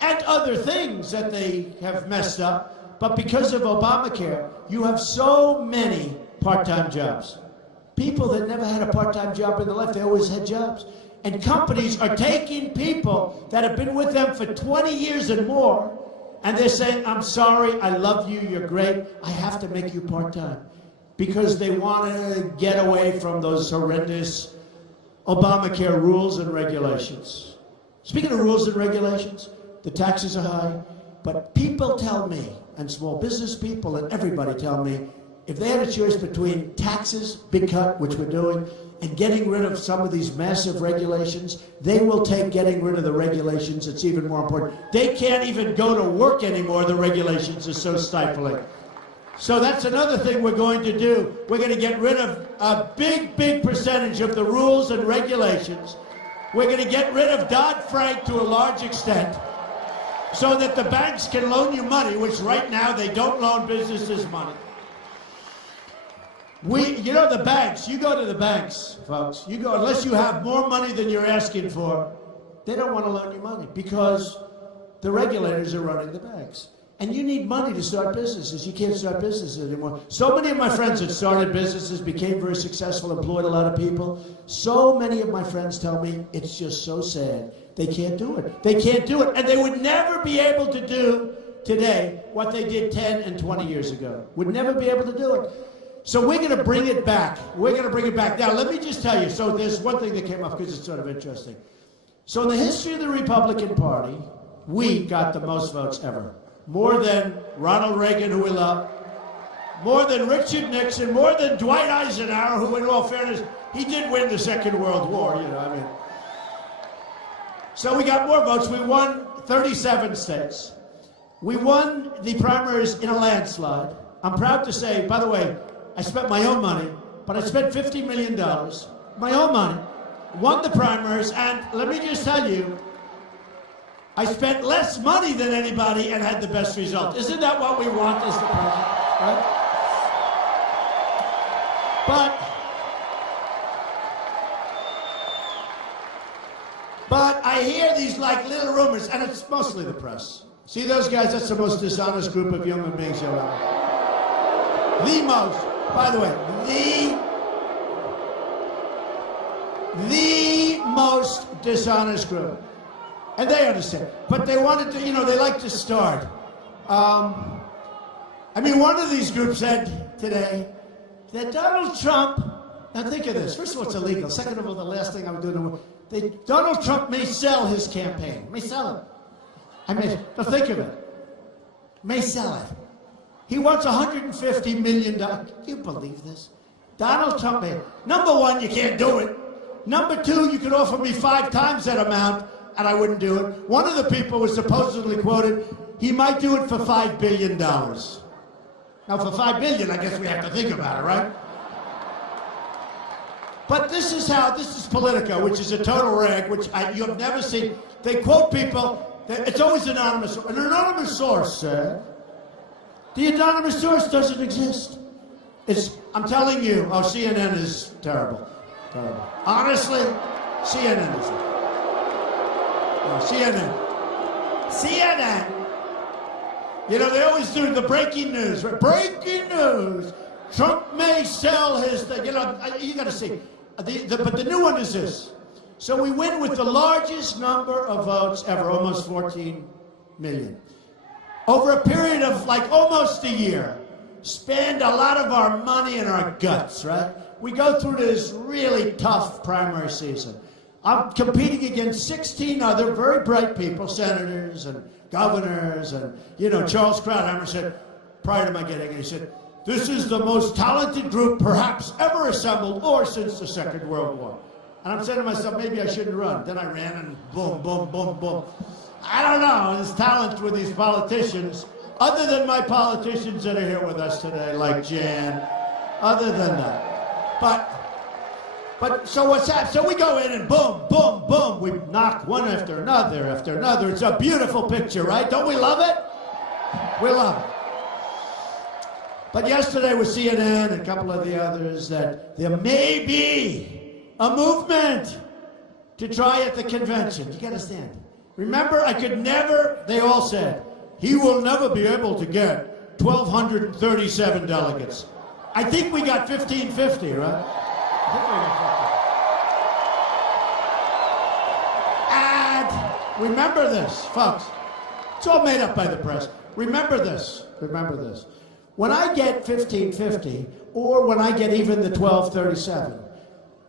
and other things that they have messed up, but because of Obamacare, you have so many part-time jobs. People that never had a part-time job in their life, they always had jobs. And companies are taking people that have been with them for 20 years and more, and they're saying, I'm sorry, I love you, you're great, I have to make you part-time. Because they want to get away from those horrendous Obamacare rules and regulations. Speaking of rules and regulations, the taxes are high, but people tell me, and small business people and everybody tell me, if they had a choice between taxes, big cut, which we're doing, and getting rid of some of these massive regulations, they will take getting rid of the regulations. It's even more important. They can't even go to work anymore. The regulations are so stifling. So that's another thing we're going to do. We're going to get rid of a big, big percentage of the rules and regulations. We're going to get rid of Dodd-Frank to a large extent so that the banks can loan you money, which right now they don't loan businesses money. You know the banks, you go to the banks, folks, you go, unless you have more money than you're asking for, they don't want to loan you money because the regulators are running the banks. And you need money to start businesses. You can't start businesses anymore. So many of my friends that started businesses, became very successful, employed a lot of people. So many of my friends tell me it's just so sad. They can't do it. They can't do it. And they would never be able to do today what they did 10 and 20 years ago. Would never be able to do it. So we're going to bring it back. We're going to bring it back. Now, let me just tell you. So there's one thing that came up because it's sort of interesting. So in the history of the Republican Party, we got the most votes ever. More than Ronald Reagan, who we love, more than Richard Nixon, more than Dwight Eisenhower, who, in all fairness, he did win the Second World War, you know, I mean. So we got more votes. We won 37 states. We won the primaries in a landslide. I'm proud to say, by the way, I spent my own money, but I spent $50 million, my own money, won the primaries, and let me just tell you, I spent less money than anybody and had the best result. Isn't that what we want as the president, right? But I hear these like little rumors, and it's mostly the press. See those guys? That's the most dishonest group of human beings you'll ever. The most, by the way, the most dishonest group. And they understand. But they wanted to, you know, they like to start. I mean, one of these groups said today that Donald Trump, now think of this. First of all, it's illegal. Second of all, the last thing I'm doing, Donald Trump may sell his campaign. May sell it. I mean, but think of it. May sell it. He wants $150 million. Can you believe this? Donald Trump may. Number one, you can't do it. Number two, you could offer me 5 times that amount, and I wouldn't do it. One of the people was supposedly quoted, he might do it for $5 billion. Now, for $5 billion, I guess we have to think about it, right? But this is Politico, which is a total rag, which you have never seen. They quote people, it's always anonymous. An anonymous source said, the anonymous source doesn't exist. I'm telling you, CNN is terrible. Terrible. Honestly, CNN is CNN. You know, they always do the breaking news. Right? Breaking news. Trump may sell his thing. You know, you got to see. But the new one is this. So we win with the largest number of votes ever, almost 14 million. Over a period of like almost a year, spend a lot of our money and our guts, right? We go through this really tough primary season. I'm competing against 16 other very bright people, senators and governors, and, you know, Charles Krauthammer said, prior to my getting it, he said, this is the most talented group perhaps ever assembled or since the Second World War. And I'm saying to myself, maybe I shouldn't run. Then I ran and boom, boom, boom, boom. I don't know, this talent with these politicians, other than my politicians that are here with us today, like Jan, other than that. But so what's that? So we go in and boom, boom, boom. We knock one after another after another. It's a beautiful picture, right? Don't we love it? We love it. But yesterday with CNN and a couple of the others that there may be a movement to try at the convention. You gotta stand. Remember, I could never, they all said, he will never be able to get 1,237 delegates. I think we got 1,550, right? I think we got 1,550. And remember this, folks. It's all made up by the press. Remember this. Remember this. When I get 1,550, or when I get even the 1,237,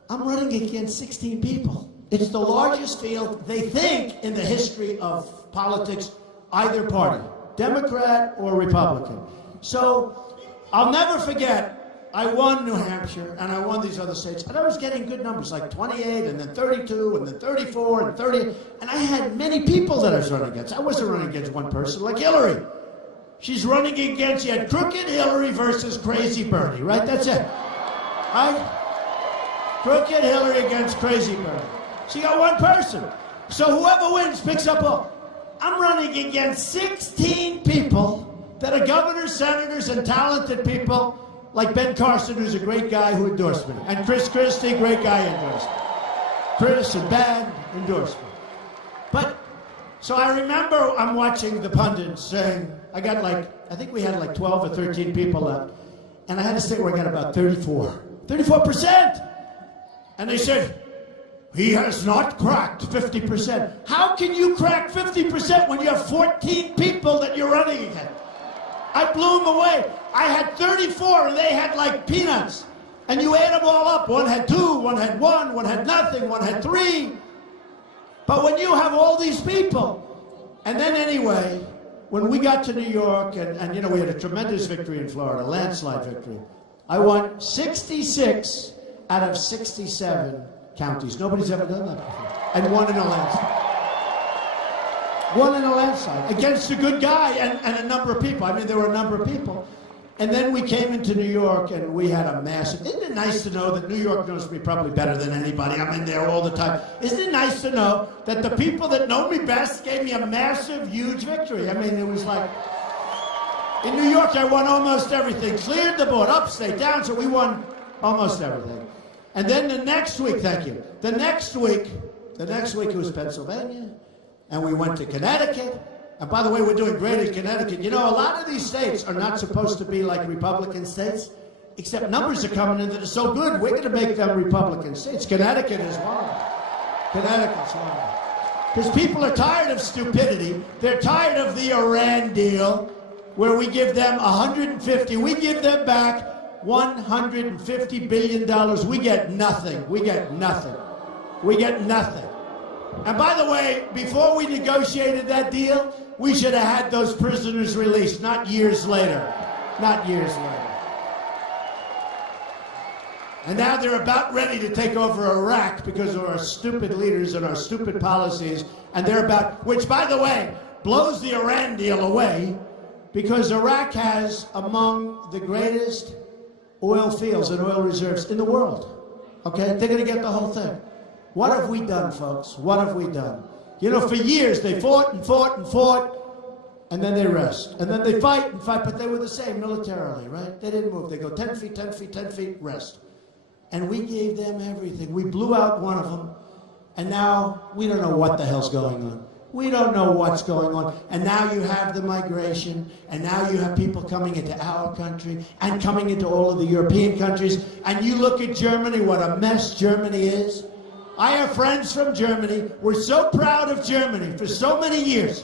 I'm running against 16 people. It's the largest field, they think, in the history of politics, either party, Democrat or Republican. So I'll never forget, I won New Hampshire and I won these other states, and I was getting good numbers, like 28 and then 32 and then 34 and 30, and I had many people that I was running against. I wasn't running against one person like Hillary. She's running against, you had crooked Hillary versus crazy Bernie, right? That's it. Right? Crooked Hillary against crazy Bernie. She got one person. So whoever wins picks up all. I'm running against 16 people that are governors, senators, and talented people, like Ben Carson, who's a great guy who endorsed me, and Chris Christie, great guy, endorsed me. Chris and Ben endorsed me. But, so I remember I'm watching the pundits saying, I got like, I think we had like 12 or 13 people left, and I had a state where I got about 34%. And they said, he has not cracked 50%. How can you crack 50% when you have 14 people that you're running against? I blew them away. I had 34 and they had like peanuts. And you add them all up. One had 2, one had 1, one had nothing, one had 3. But when you have all these people, and then anyway, when we got to New York, and you know, we had a tremendous victory in Florida, landslide victory. I won 66 out of 67 counties. Nobody's ever done that before. And won in a landslide. Won in a landslide against a good guy and a number of people. I mean, there were a number of people. And then we came into New York and we had a massive, isn't it nice to know that New York knows me probably better than anybody? I'm in there all the time. Isn't it nice to know that the people that know me best gave me a massive, huge victory? I mean, it was like, in New York I won almost everything. Cleared the board, upstate, down, so we won almost everything. And then the next week, thank you, the next week it was Pennsylvania, and we went to Connecticut. And by the way, we're doing great in Connecticut. You know, a lot of these states are not supposed to be like Republican states, except numbers are coming in that are so good, we're going to make them Republican states. Connecticut is one. Connecticut's one. Because people are tired of stupidity. They're tired of the Iran deal, where we give them 150, we give them back $150 billion. We get nothing. We get nothing. We get nothing. And by the way, before we negotiated that deal, we should have had those prisoners released, not years later. Not years later. And now they're about ready to take over Iraq because of our stupid leaders and our stupid policies. And they're about, which by the way, blows the Iran deal away, because Iraq has among the greatest oil fields and oil reserves in the world. Okay? They're going to get the whole thing. What have we done, folks? What have we done? You know, for years they fought and fought and fought, and then they rest. And then they fight and fight, but they were the same militarily, right? They didn't move. They go 10 feet, 10 feet, 10 feet, rest. And we gave them everything. We blew out one of them, and now we don't know what the hell's going on. We don't know what's going on. And now you have the migration, and now you have people coming into our country and coming into all of the European countries. And you look at Germany, what a mess Germany is. I have friends from Germany. We're so proud of Germany for so many years.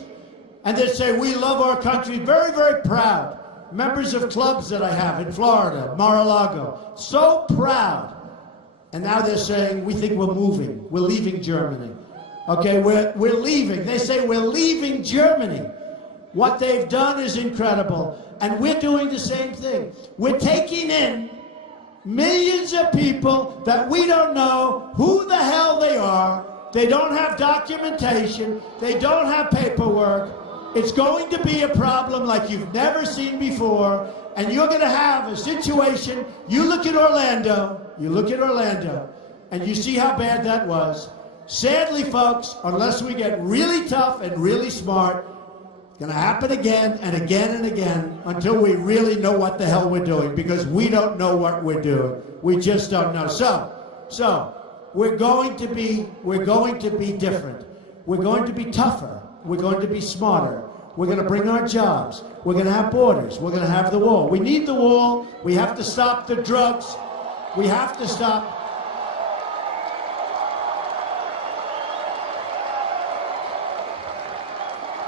And they say, we love our country, very, very proud. Members of clubs that I have in Florida, Mar-a-Lago, so proud. And now they're saying, we think we're moving. We're leaving Germany. Okay, we're leaving. They say we're leaving Germany. What they've done is incredible. And we're doing the same thing. We're taking in millions of people that we don't know who the hell they are. They don't have documentation. They don't have paperwork. It's going to be a problem like you've never seen before. And you're going to have a situation. You look at Orlando, and you see how bad that was. Sadly, folks, unless we get really tough and really smart, it's going to happen again and again and again until we really know what the hell we're doing, because we don't know what we're doing. We just don't know. So we're going to be different. We're going to be tougher. We're going to be smarter. We're going to bring our jobs. We're going to have borders. We're going to have the wall. We need the wall. We have to stop the drugs. We have to stop.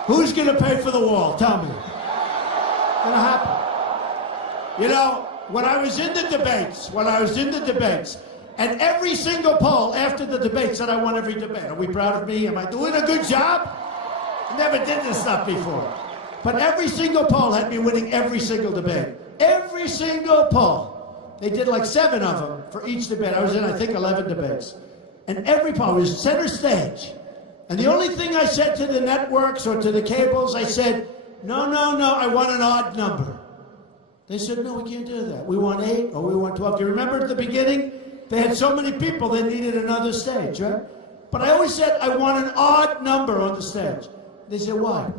Who's going to pay for the wall? Tell me. It's going to happen. You know, when I was in the debates, And every single poll after the debate said I won every debate. Are we proud of me? Am I doing a good job? I never did this stuff before. But every single poll had me winning every single debate. Every single poll. They did like 7 of them for each debate. I was in, I think, 11 debates. And every poll was center stage. And the only thing I said to the networks or to the cables, I said, no, I want an odd number. They said, no, we can't do that. We want 8 or we want 12. Do you remember at the beginning? They had so many people they needed another stage, right? But I always said, I want an odd number on the stage. They said, why?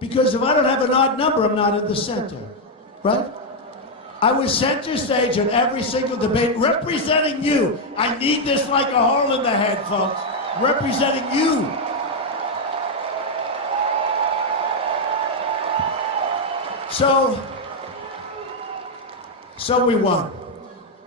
Because if I don't have an odd number, I'm not in the center, right? I was center stage on every single debate, representing you. I need this like a hole in the head, folks. Representing you. So we won.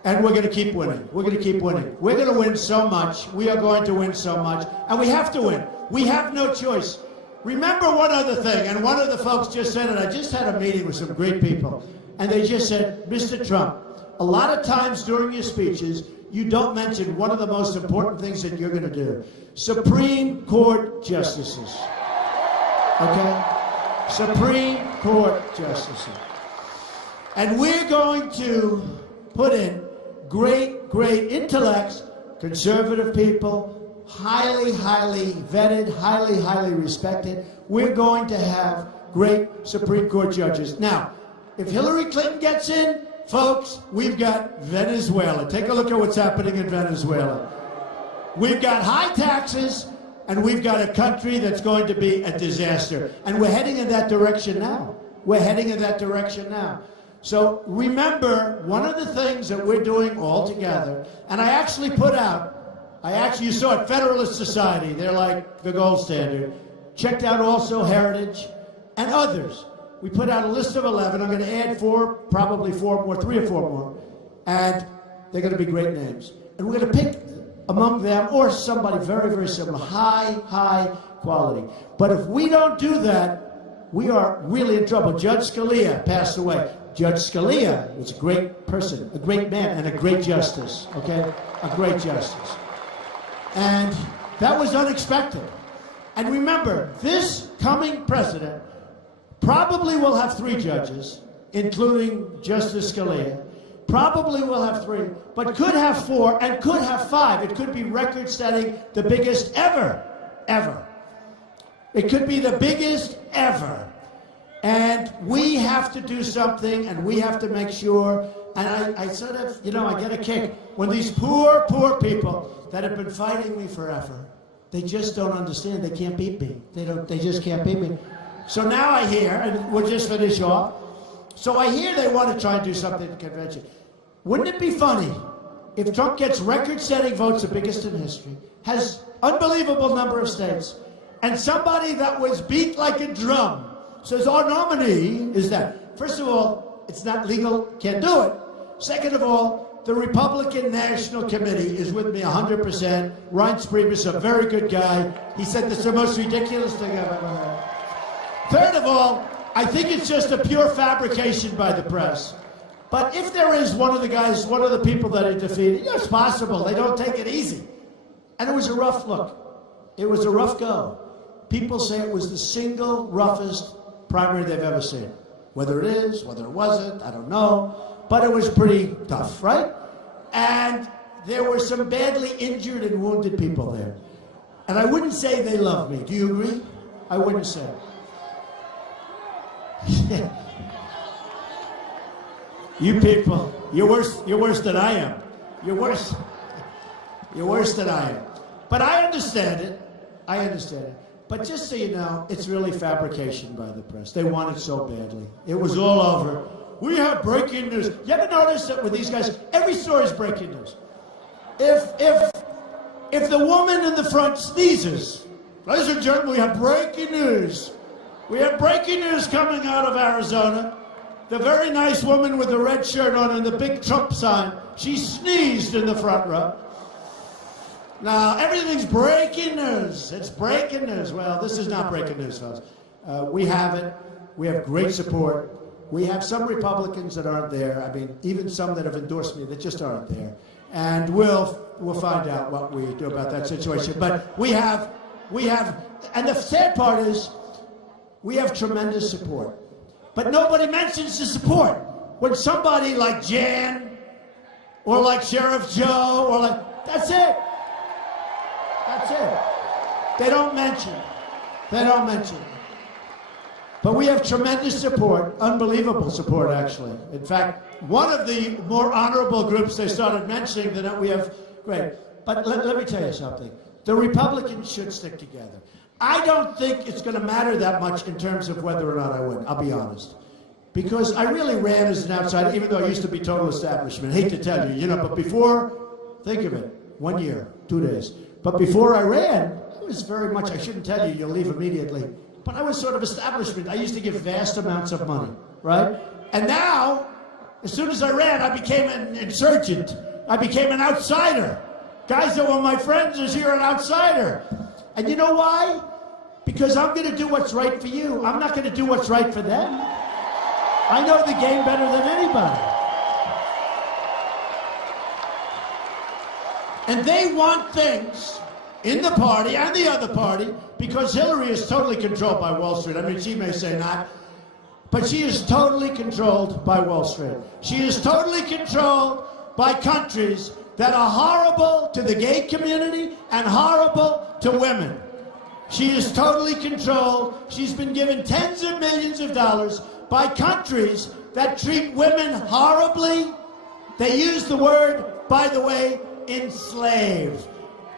And we're going to keep winning. We're going to keep winning. We're going to win so much. We are going to win so much. And we have to win. We have no choice. Remember one other thing, and one of the folks just said it. I just had a meeting with some great people. And they just said, Mr. Trump, a lot of times during your speeches, you don't mention one of the most important things that you're going to do. Supreme Court justices. Okay? Supreme Court justices. And we're going to put in great intellects, conservative people, highly vetted, highly respected. We're going to have great Supreme Court judges. Now, if Hillary Clinton gets in, folks, we've got Venezuela. Take a look at what's happening in Venezuela. We've got high taxes, and we've got a country that's going to be a disaster. And we're heading in that direction now. We're heading in that direction now. So remember, one of the things that we're doing all together, and I actually put out, you saw it, Federalist Society, they're like the gold standard. Checked out also Heritage and others. We put out a list of 11. I'm going to add 4, probably 4 more, 3 or 4 more. And they're going to be great names. And we're going to pick among them or somebody very similar, high quality. But if we don't do that, we are really in trouble. Judge Scalia passed away. Judge Scalia was a great person, a great man, and a great justice, okay? A great justice. And that was unexpected. And remember, this coming president probably will have 3 judges, including Justice Scalia. Probably will have 3, but could have 4 and could have 5. It could be record-setting, the biggest ever. It could be the biggest ever. And we have to do something, and we have to make sure, and I sort of, I get a kick when these poor people that have been fighting me forever, they just don't understand. They can't beat me. They just can't beat me. So now I hear, and we'll just finish off, so I hear they want to try and do something at the convention. Wouldn't it be funny if Trump gets record-setting votes, the biggest in history, has unbelievable number of states, and somebody that was beat like a drum says our nominee is that. First of all, it's not legal, can't do it. Second of all, the Republican National Committee is with me 100%. Reince Priebus, a very good guy. He said this is the most ridiculous thing I've ever heard. Third of all, I think it's just a pure fabrication by the press. But if there is one of the people that he defeated, it's possible. They don't take it easy. And it was a rough look. It was a rough go. People say it was the single roughest primary they've ever seen. Whether it is, whether it wasn't, I don't know. But it was pretty tough, right? And there were some badly injured and wounded people there. And I wouldn't say they love me. Do you agree? I wouldn't say. You people, you're worse than I am. You're worse than I am. But I understand it. But just so you know, it's really fabrication by the press. They want it so badly. It was all over. We have breaking news. You ever notice that with these guys, every story is breaking news? If the woman in the front sneezes, ladies and gentlemen, we have breaking news. We have breaking news coming out of Arizona. The very nice woman with the red shirt on and the big Trump sign, she sneezed in the front row. Now, everything's breaking news. It's breaking news. Well, this is not breaking news, folks. We have it. We have great support. We have some Republicans that aren't there. I mean, even some that have endorsed me that just aren't there. And we'll we'll find out what we do about that situation. But we have, and the sad part is, we have tremendous support. But nobody mentions the support. When somebody like Jan, or like Sheriff Joe, or like, that's it. That's it. They don't mention. They don't mention. But we have tremendous support, unbelievable support, actually. In fact, one of the more honorable groups they started mentioning that we have, great. But let me tell you something. The Republicans should stick together. I don't think it's going to matter that much in terms of whether or not I win, I'll be honest. Because I really ran as an outsider, even though I used to be total establishment. Hate to tell you, but before, think of it, 1 year, 2 days. But before I ran, it was very much, I shouldn't tell you, you'll leave immediately. But I was sort of establishment. I used to give vast amounts of money, right? And now, as soon as I ran, I became an insurgent. I became an outsider. Guys that were my friends is here an outsider. And you know why? Because I'm going to do what's right for you. I'm not going to do what's right for them. I know the game better than anybody. And they want things in the party and the other party, because Hillary is totally controlled by Wall Street. I mean, she may say not, but she is totally controlled by Wall Street. She is totally controlled by countries that are horrible to the gay community and horrible to women. She is totally controlled. She's been given tens of millions of dollars by countries that treat women horribly. They use the word, by the way, enslave.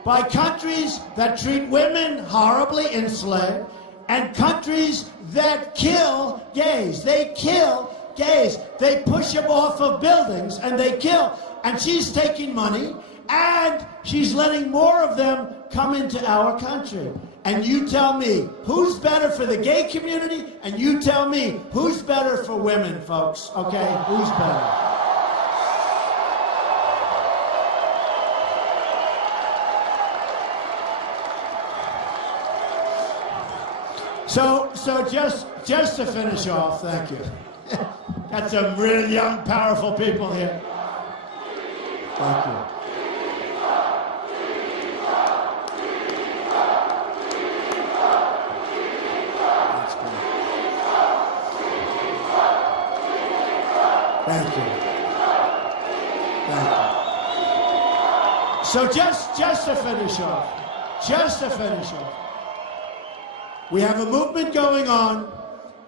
By countries that treat women horribly, enslaved, and countries that kill gays. They kill gays. They push them off of buildings and they kill. And she's taking money and she's letting more of them come into our country. And you tell me who's better for the gay community, and you tell me who's better for women, folks, okay? Who's better? So just to finish off, thank you. Got some really young, powerful people here. Thank you. That's great. Thank you. Thank you. So just to finish off, we have a movement going on.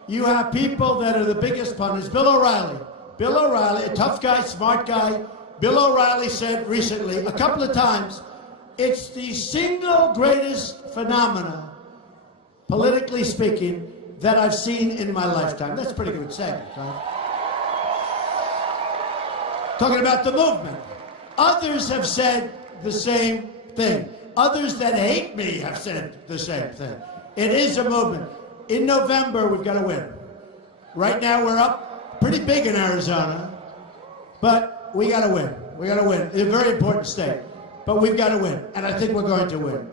You have people that are the biggest pundits. Bill O'Reilly, a tough guy, smart guy. Bill O'Reilly said recently, a couple of times, it's the single greatest phenomena, politically speaking, that I've seen in my lifetime. That's a pretty good saying, right? Talking about the movement. Others have said the same thing. Others that hate me have said the same thing. It is a movement. In November, we've got to win. Right now, we're up pretty big in Arizona, but we got to win. We got to win. It's a very important state, but we've got to win, and I think we're going to win.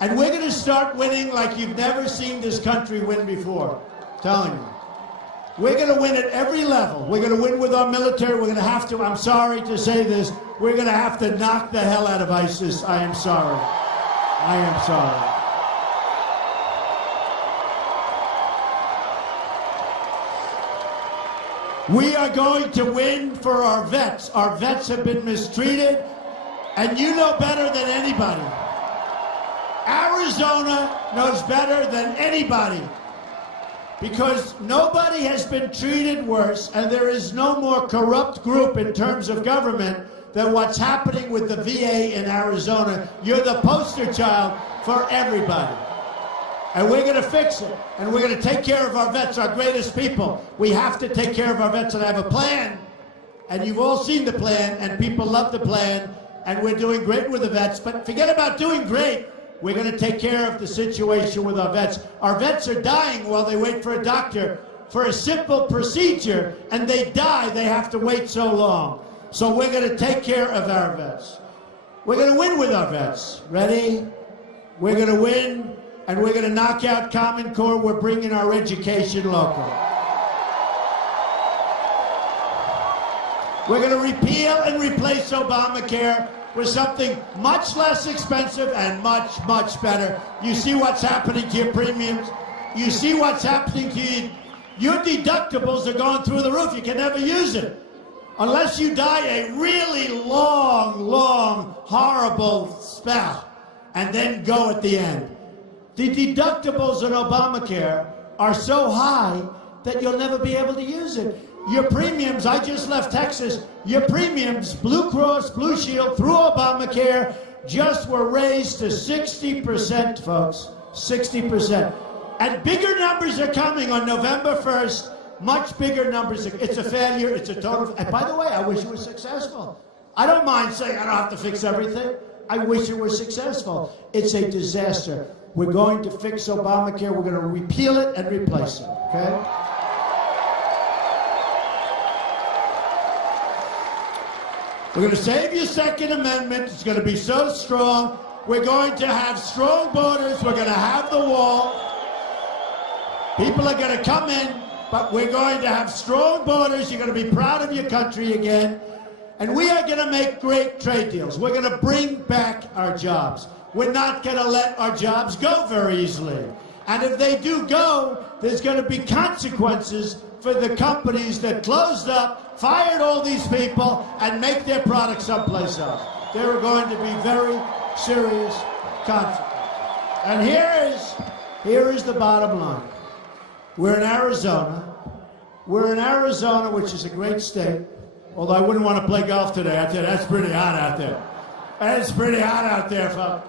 And we're going to start winning like you've never seen this country win before. I'm telling you. We're going to win at every level. We're going to win with our military. We're going to have to, I'm sorry to say this, we're going to have to knock the hell out of ISIS. I am sorry. I am sorry. We are going to win for our vets. Our vets have been mistreated, and you know better than anybody. Arizona knows better than anybody, because nobody has been treated worse, and there is no more corrupt group in terms of government than what's happening with the V.A.A. in Arizona. You're the poster child for everybody. And we're going to fix it. And we're going to take care of our vets, our greatest people. We have to take care of our vets, and I have a plan. And you've all seen the plan, and people love the plan. And we're doing great with the vets. But forget about doing great. We're going to take care of the situation with our vets. Our vets are dying while they wait for a doctor for a simple procedure, and they die. They have to wait so long. So we're going to take care of our vets. We're going to win with our vets. Ready? We're going to win. And we're going to knock out Common Core. We're bringing our education local. We're going to repeal and replace Obamacare. with something much less expensive and much, much better. You see what's happening to your premiums? You see what's happening to you? Your deductibles are going through the roof. You can never use it. Unless you die a really long, long, horrible spell and then go at the end. The deductibles in Obamacare are so high that you'll never be able to use it. Your premiums, I just left Texas, your premiums, Blue Cross, Blue Shield, through Obamacare, just were raised to 60%, folks. 60%. And bigger numbers are coming on November 1st. Much bigger numbers. It's a failure. It's a total. And by the way, I wish it was successful. I don't mind saying I don't have to fix everything. I wish it was successful. It's a disaster. We're going to fix Obamacare. We're going to repeal it and replace it. Okay? We're going to save your Second Amendment. It's going to be so strong. We're going to have strong borders. We're going to have the wall. People are going to come in, but we're going to have strong borders. You're going to be proud of your country again. And we are going to make great trade deals. We're going to bring back our jobs. We're not going to let our jobs go very easily. And if they do go, there's going to be consequences for the companies that closed up, fired all these people, and make their products someplace else. There are going to be very serious consequences. And here is the bottom line. We're in Arizona. We're in Arizona, which is a great state. Although I wouldn't want to play golf today. I tell you, that's pretty hot out there. It's pretty hot out there, folks.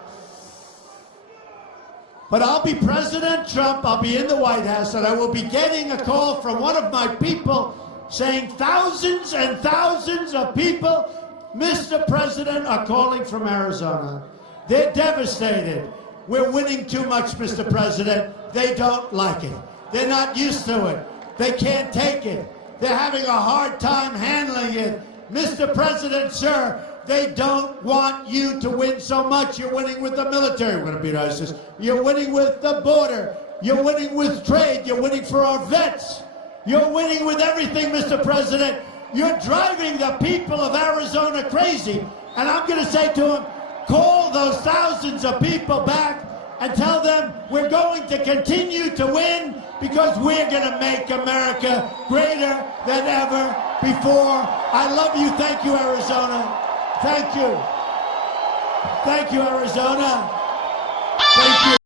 But I'll be President Trump. I'll be in the White House, and I will be getting a call from one of my people saying thousands and thousands of people, Mr. President, are calling from Arizona. They're devastated. We're winning too much, Mr. President. They don't like it. They're not used to it. They can't take it. They're having a hard time handling it. Mr. President, sir, they don't want you to win so much. You're winning with the military. We're going to beat ISIS. You're winning with the border. You're winning with trade. You're winning for our vets. You're winning with everything, Mr. President. You're driving the people of Arizona crazy. And I'm going to say to them, call those thousands of people back and tell them we're going to continue to win because we're going to make America greater than ever before. I love you. Thank you, Arizona. Thank you. Thank you, Arizona. Thank you.